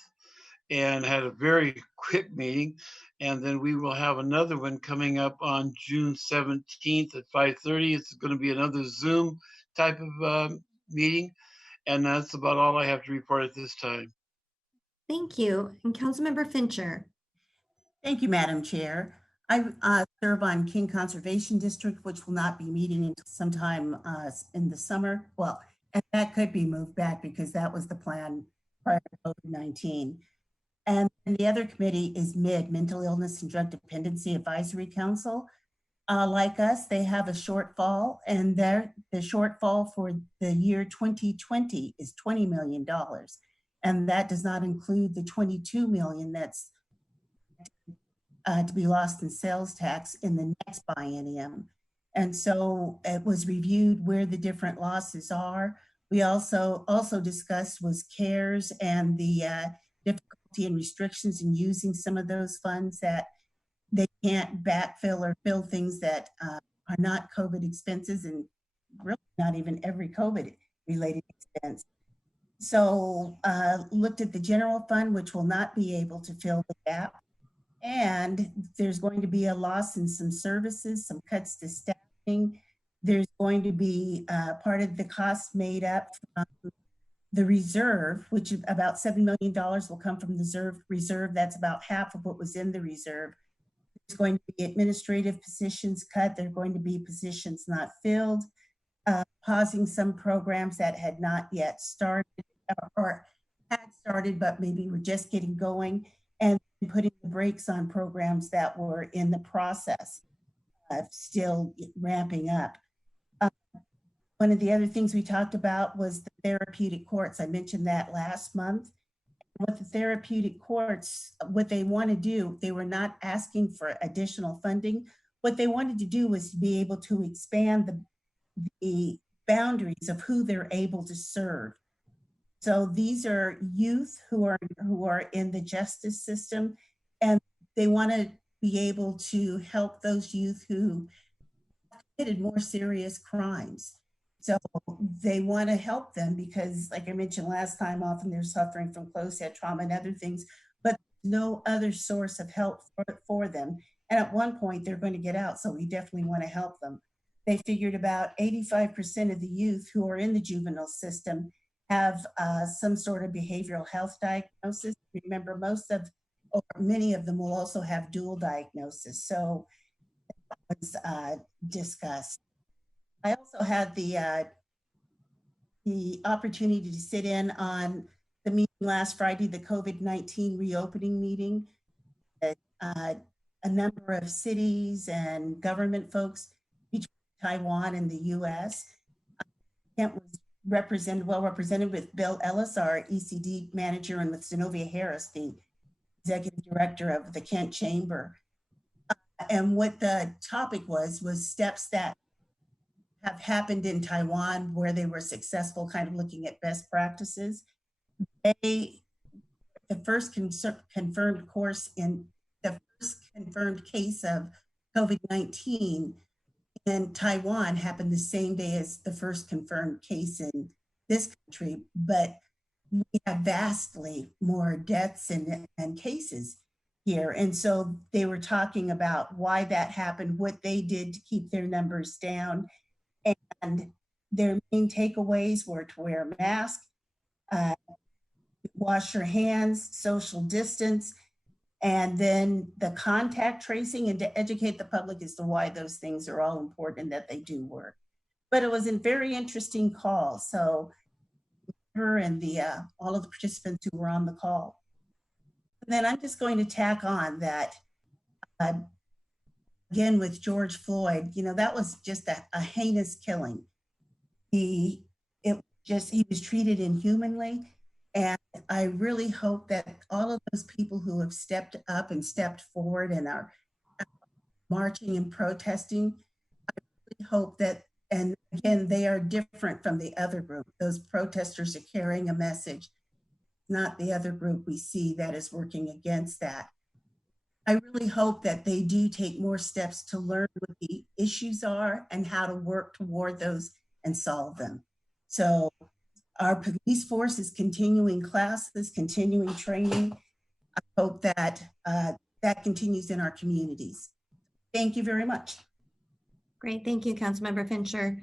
and had a very quick meeting. And then we will have another one coming up on June 17th at 5:30. It's going to be another Zoom type of meeting. And that's about all I have to report at this time. Thank you. And Councilmember Fincher. Thank you, Madam Chair. I serve on King Conservation District, which will not be meeting until sometime in the summer. Well, and that could be moved back because that was the plan prior to COVID-19. And the other committee is Mental Illness and Drug Dependency Advisory Council. Like us, they have a shortfall, and the shortfall for the year 2020 is $20 million. And that does not include the $22 million that's to be lost in sales tax in the next biennium. And so it was reviewed where the different losses are. We also discussed was CARES and the difficulty and restrictions in using some of those funds that they can't backfill or fill things that are not COVID expenses, and really not even every COVID related expense. So looked at the general fund, which will not be able to fill the gap. And there's going to be a loss in some services, some cuts to staffing. There's going to be part of the cost made up from the reserve, which about $7 million will come from the reserve. That's about half of what was in the reserve. There's going to be administrative positions cut. There are going to be positions not filled, pausing some programs that had not yet started or had started, but maybe were just getting going, and putting the brakes on programs that were in the process of still ramping up. One of the other things we talked about was the therapeutic courts. I mentioned that last month. What the therapeutic courts, what they want to do, they were not asking for additional funding. What they wanted to do was to be able to expand the boundaries of who they're able to serve. So these are youth who are in the justice system, and they want to be able to help those youth who committed more serious crimes. So they want to help them because, like I mentioned last time, often they're suffering from closed head trauma and other things, but no other source of help for them. And at one point they're going to get out, so we definitely want to help them. They figured about 85% of the youth who are in the juvenile system have some sort of behavioral health diagnosis. Remember, many of them will also have dual diagnosis. So that was discussed. I also had the opportunity to sit in on the meeting last Friday, the COVID-19 reopening meeting. A number of cities and government folks between Taiwan and the U.S. Kent was well represented with Bill Ellis, our ECD manager, and with Zenobia Harris, the executive director of the Kent Chamber. And what the topic was steps that have happened in Taiwan where they were successful, kind of looking at best practices. The first confirmed case of COVID-19 in Taiwan happened the same day as the first confirmed case in this country, but we have vastly more deaths and cases here. And so they were talking about why that happened, what they did to keep their numbers down. And their main takeaways were to wear a mask, wash your hands, social distance, and then the contact tracing, and to educate the public as to why those things are all important and that they do work. But it was a very interesting call. So her and all of the participants who were on the call. And then I'm just going to tack on that, again, with George Floyd, that was just a heinous killing. He was treated inhumanly. And I really hope that all of those people who have stepped up and stepped forward and are marching and protesting, I really hope that, and again, they are different from the other group. Those protesters are carrying a message, not the other group we see that is working against that. I really hope that they do take more steps to learn what the issues are and how to work toward those and solve them. So our police force is continuing classes, continuing training. I hope that that continues in our communities. Thank you very much. Great, thank you, Councilmember Fincher.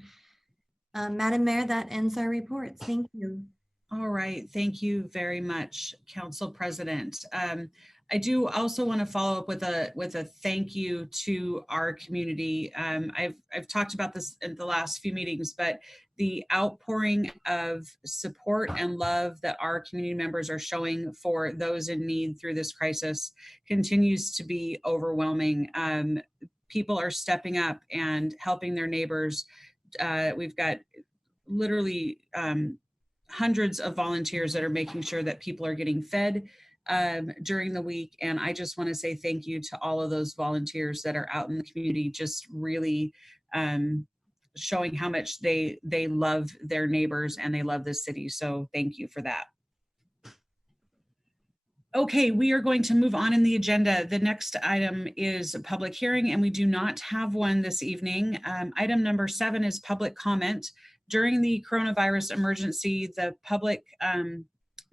Madam Mayor, that ends our reports. Thank you. All right, thank you very much, Council President. I do also want to follow up with a thank you to our community. I've talked about this in the last few meetings, but the outpouring of support and love that our community members are showing for those in need through this crisis continues to be overwhelming. People are stepping up and helping their neighbors. We've got literally hundreds of volunteers that are making sure that people are getting fed during the week. And I just want to say thank you to all of those volunteers that are out in the community, just really showing how much they love their neighbors and they love this city. So thank you for that. Okay, we are going to move on in the agenda. The next item is a public hearing, and we do not have one this evening. Item number 7 is public comment. During the coronavirus emergency, the public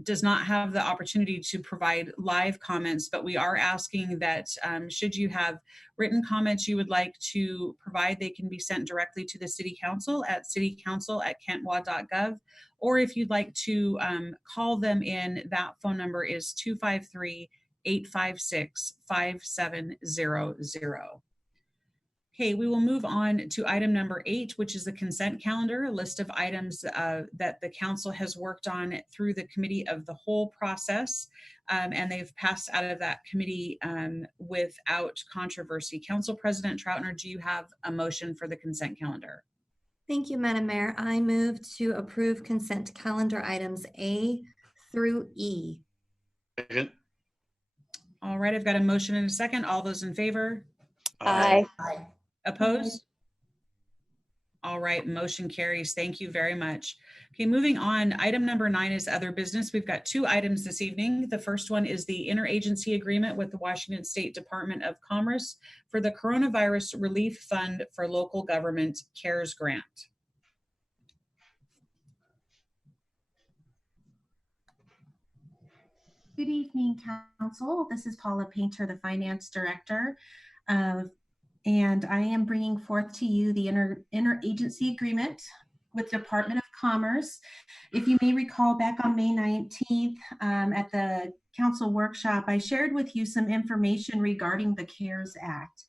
does not have the opportunity to provide live comments, but we are asking that should you have written comments you would like to provide, they can be sent directly to the City Council at citycouncil@kentwa.gov. Or if you'd like to call them in, that phone number is 253-856-5700. Okay, we will move on to item number 8, which is the consent calendar, a list of items that the council has worked on through the committee of the whole process, and they've passed out of that committee without controversy. Council President Troutner, do you have a motion for the consent calendar? Thank you, Madam Mayor. I move to approve consent calendar items A through E. Second. All right, I've got a motion and a second. All those in favor? Aye. Aye. Opposed? All right, motion carries. Thank you very much. Okay, moving on. Item number 9 is other business. We've got 2 items this evening. The first one is the interagency agreement with the Washington State Department of Commerce for the Coronavirus Relief Fund for Local Government CARES Grant. Good evening, Council. This is Paula Painter, the Finance Director. And I am bringing forth to you the interagency agreement with the Department of Commerce. If you may recall, back on May 19th at the council workshop, I shared with you some information regarding the CARES Act.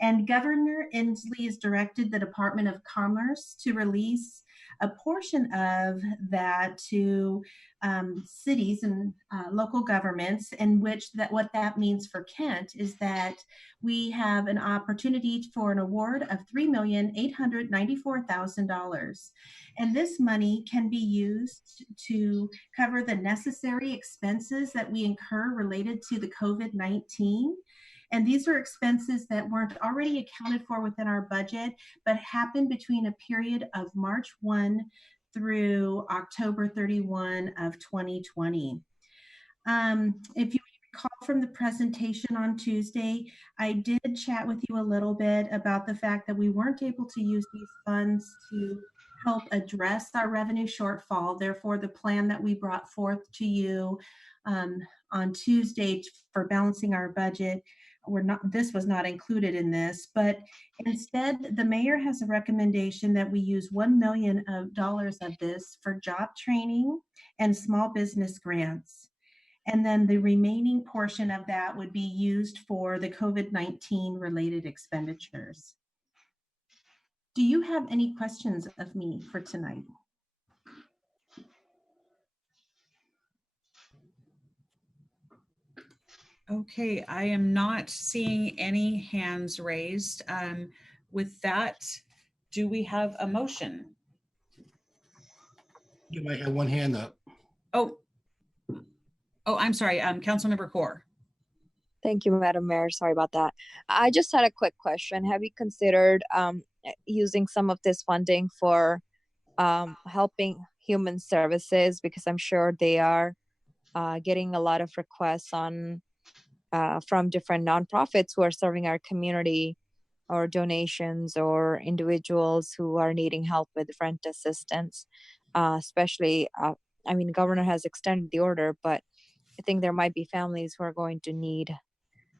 And Governor Inslee has directed the Department of Commerce to release a portion of that to cities and local governments, in which what that means for Kent is that we have an opportunity for an award of $3,894,000. And this money can be used to cover the necessary expenses that we incur related to the COVID-19. And these are expenses that weren't already accounted for within our budget, but happened between a period of March 1 through October 31 of 2020. If you recall from the presentation on Tuesday, I did chat with you a little bit about the fact that we weren't able to use these funds to help address our revenue shortfall. Therefore, the plan that we brought forth to you on Tuesday for balancing our budget, this was not included in this, but instead the mayor has a recommendation that we use $1 million of this for job training and small business grants. And then the remaining portion of that would be used for the COVID-19 related expenditures. Do you have any questions of me for tonight? Okay, I am not seeing any hands raised. With that, do we have a motion? You might have one hand up. Oh, I'm sorry, Councilmember Kaur. Thank you, Madam Mayor. Sorry about that. I just had a quick question. Have you considered using some of this funding for helping human services? Because I'm sure they are getting a lot of requests from different nonprofits who are serving our community, or donations, or individuals who are needing help with rent assistance. Especially, I mean, governor has extended the order, but I think there might be families who are going to need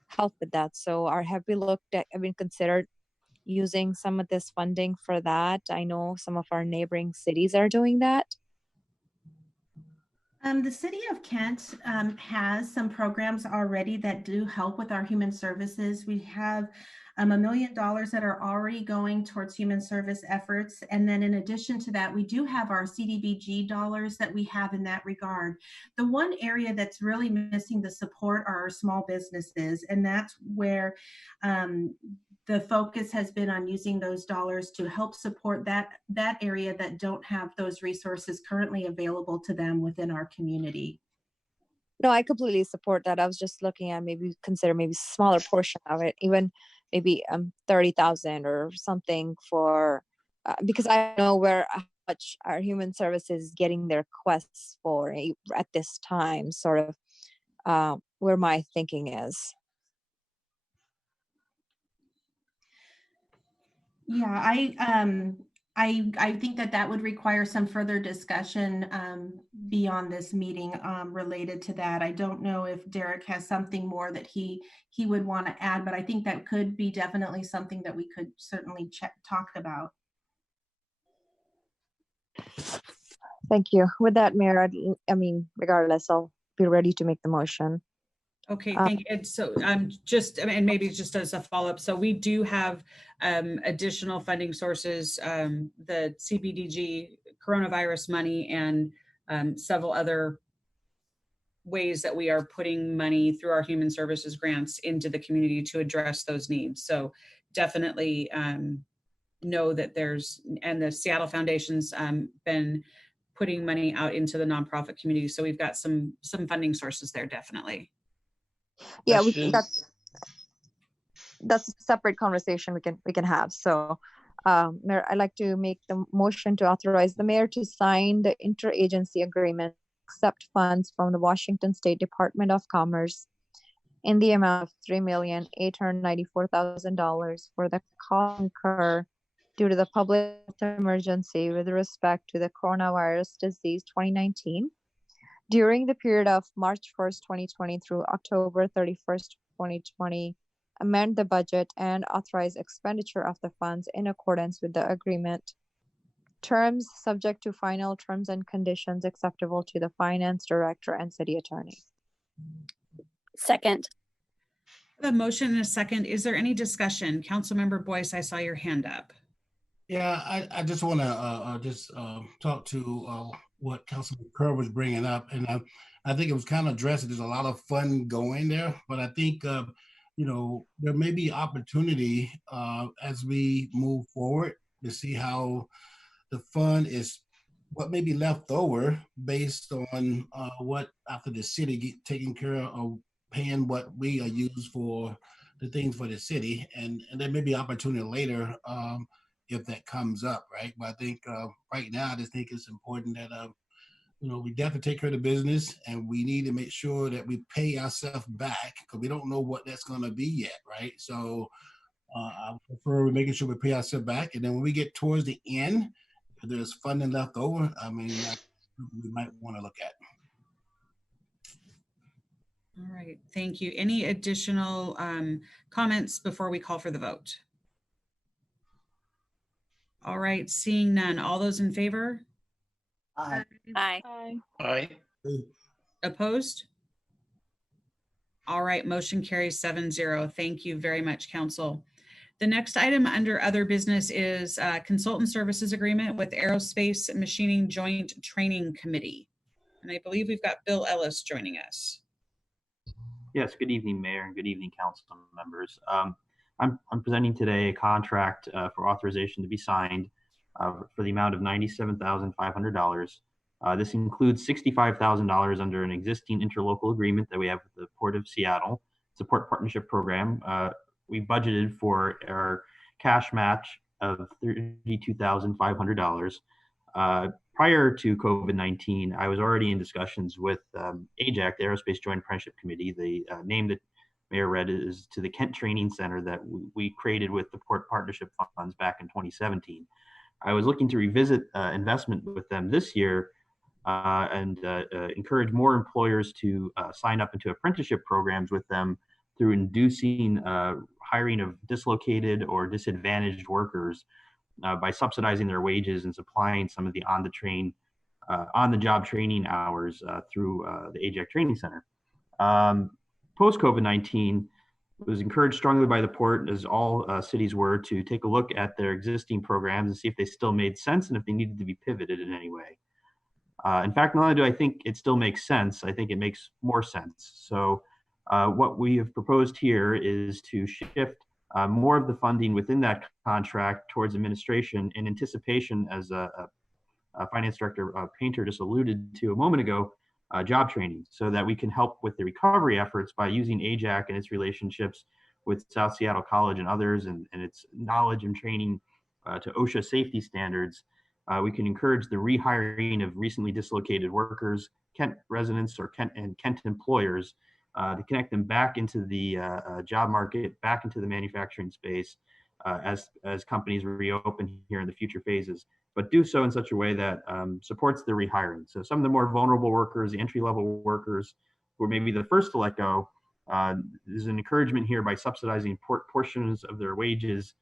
help with that. So have we considered using some of this funding for that? I know some of our neighboring cities are doing that. The city of Kent has some programs already that do help with our human services. We have $1 million that are already going towards human service efforts. And then in addition to that, we do have our CDBG dollars that we have in that regard. The one area that's really missing the support are our small businesses. And that's where the focus has been on using those dollars to help support that area that don't have those resources currently available to them within our community. No, I completely support that. I was just looking at maybe consider maybe smaller portion of it, even maybe 30,000 or something for because I know how much our human services is getting their requests for at this time, sort of where my thinking is. Yeah, I think that would require some further discussion beyond this meeting related to that. I don't know if Derek has something more that he would want to add, but I think that could be definitely something that we could certainly talk about. Thank you. With that, Mayor, I mean, regardless, I'll be ready to make the motion. Okay, thank you. And so and maybe just as a follow-up, so we do have additional funding sources, the CBDG coronavirus money, and several other ways that we are putting money through our human services grants into the community to address those needs. So definitely know that and the Seattle Foundation's been putting money out into the nonprofit community. So we've got some funding sources there, definitely. Yeah, that's a separate conversation we can have. So Mayor, I'd like to make the motion to authorize the mayor to sign the interagency agreement, accept funds from the Washington State Department of Commerce in the amount of $3,894,000 for the cost incurred due to the public health emergency with respect to the coronavirus disease 2019 during the period of March 1st, 2020 through October 31st, 2020, amend the budget and authorize expenditure of the funds in accordance with the agreement. Terms subject to final terms and conditions acceptable to the finance director and city attorney. Second. A motion and a second. Is there any discussion? Councilmember Boyce, I saw your hand up. Yeah, I just want to just talk to what Councilman Kerr was bringing up, and I think it was kind of addressed. There's a lot of fun going there, but I think there may be opportunity as we move forward to see how the fund is what may be left over based on what after the city get taken care of paying what we are used for the things for the city, and there may be opportunity later if that comes up, right? But I think right now I just think it's important that we definitely take care of the business, and we need to make sure that we pay ourselves back because we don't know what that's going to be yet, right? So I prefer making sure we pay ourselves back, and then when we get towards the end, if there's funding left over, I mean, we might want to look at. All right, thank you. Any additional comments before we call for the vote? All right, seeing none. All those in favor? Aye. Aye. Aye. Opposed? All right, motion carries 7-0. Thank you very much, Council. The next item under other business is consultant services agreement with Aerospace Machining Joint Training Committee. And I believe we've got Bill Ellis joining us. Yes, good evening, Mayor, and good evening, council members. I'm presenting today a contract for authorization to be signed for the amount of $97,500. This includes $65,000 under an existing interlocal agreement that we have with the Port of Seattle Support Partnership Program. We budgeted for our cash match of $32,500. Prior to COVID-19, I was already in discussions with AJAC, the Aerospace Joint Apprenticeship Committee. The name that Mayor read is to the Kent Training Center that we created with the Port Partnership Funds back in 2017. I was looking to revisit investment with them this year and encourage more employers to sign up into apprenticeship programs with them through inducing hiring of dislocated or disadvantaged workers by subsidizing their wages and supplying some of the on-the-job training hours through the AJAC Training Center. Post-COVID-19, it was encouraged strongly by the port, as all cities were, to take a look at their existing programs and see if they still made sense and if they needed to be pivoted in any way. In fact, not only do I think it still makes sense, I think it makes more sense. So what we have proposed here is to shift more of the funding within that contract towards administration in anticipation, as Finance Director Painter just alluded to a moment ago, job training, so that we can help with the recovery efforts by using AJAC and its relationships with South Seattle College and others, and its knowledge and training to OSHA safety standards. We can encourage the rehiring of recently dislocated workers, Kent residents, or Kent employers, to connect them back into the job market, back into the manufacturing space as companies reopen here in the future phases, but do so in such a way that supports the rehiring. So some of the more vulnerable workers, the entry-level workers, who are maybe the first to let go, there's an encouragement here by subsidizing portions of their wages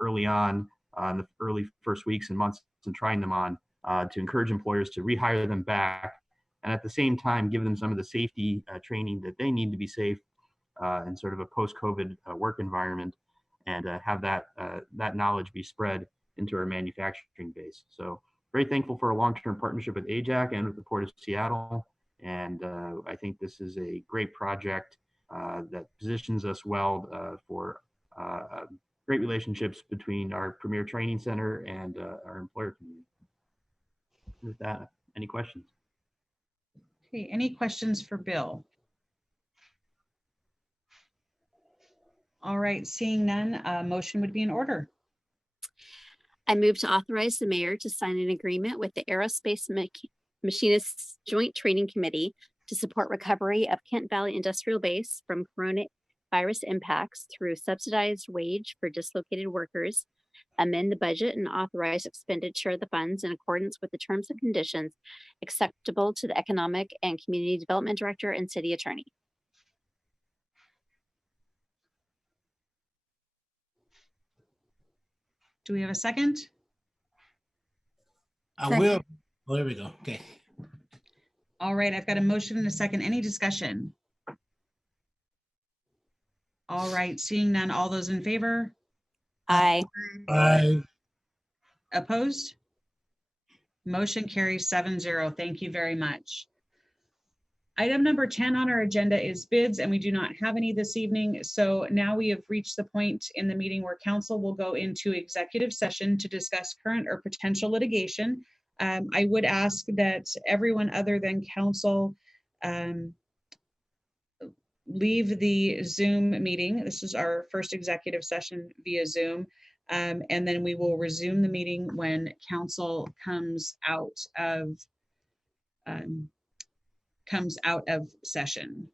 early on in the early first weeks and months and trying them on to encourage employers to rehire them back, and at the same time give them some of the safety training that they need to be safe in sort of a post-COVID work environment, and have that knowledge be spread into our manufacturing base. So very thankful for a long-term partnership with AJAC and with the Port of Seattle, and I think this is a great project that positions us well for great relationships between our premier training center and our employer community. With that, any questions? Okay, any questions for Bill? All right, seeing none, motion would be in order. I move to authorize the mayor to sign an agreement with the Aerospace Machinists Joint Training Committee to support recovery of Kent Valley Industrial Base from coronavirus impacts through subsidized wage for dislocated workers, amend the budget and authorize expenditure of the funds in accordance with the terms and conditions acceptable to the Economic and Community Development Director and City Attorney. Do we have a second? I will. Oh, there we go. Okay. All right, I've got a motion and a second. Any discussion? All right, seeing none, all those in favor? Aye. Aye. Opposed? Motion carries 7-0. Thank you very much. Item number 10 on our agenda is bids, and we do not have any this evening. So now we have reached the point in the meeting where council will go into executive session to discuss current or potential litigation. I would ask that everyone other than council leave the Zoom meeting. This is our first executive session via Zoom. And then we will resume the meeting when council comes out of session.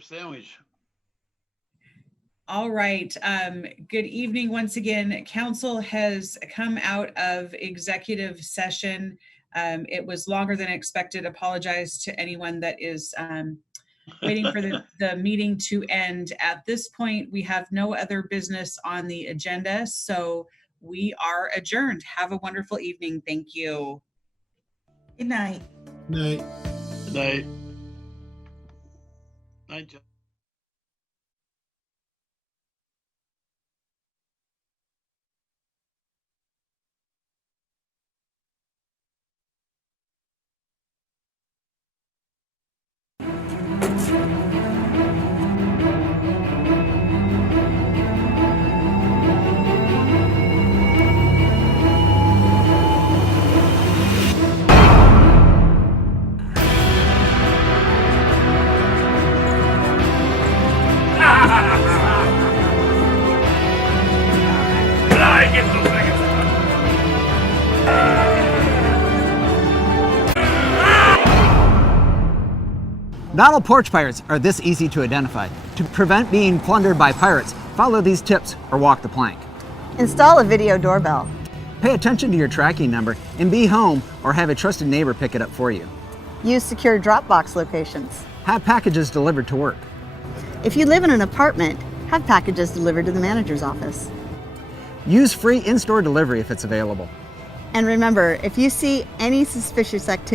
butter sandwich. All right. Good evening once again. Council has come out of executive session. It was longer than expected. Apologize to anyone that is waiting for the meeting to end. At this point, we have no other business on the agenda, so we are adjourned. Have a wonderful evening. Thank you. Good night. Night. Good night. Night, John. Nodal porch pirates are this easy to identify. To prevent being plundered by pirates, follow these tips or walk the plank. Install a video doorbell. Pay attention to your tracking number and be home or have a trusted neighbor pick it up for you. Use secure Dropbox locations. Have packages delivered to work. If you live in an apartment, have packages delivered to the manager's office. Use free in-store delivery if it's available. And remember, if you see any suspicious activity,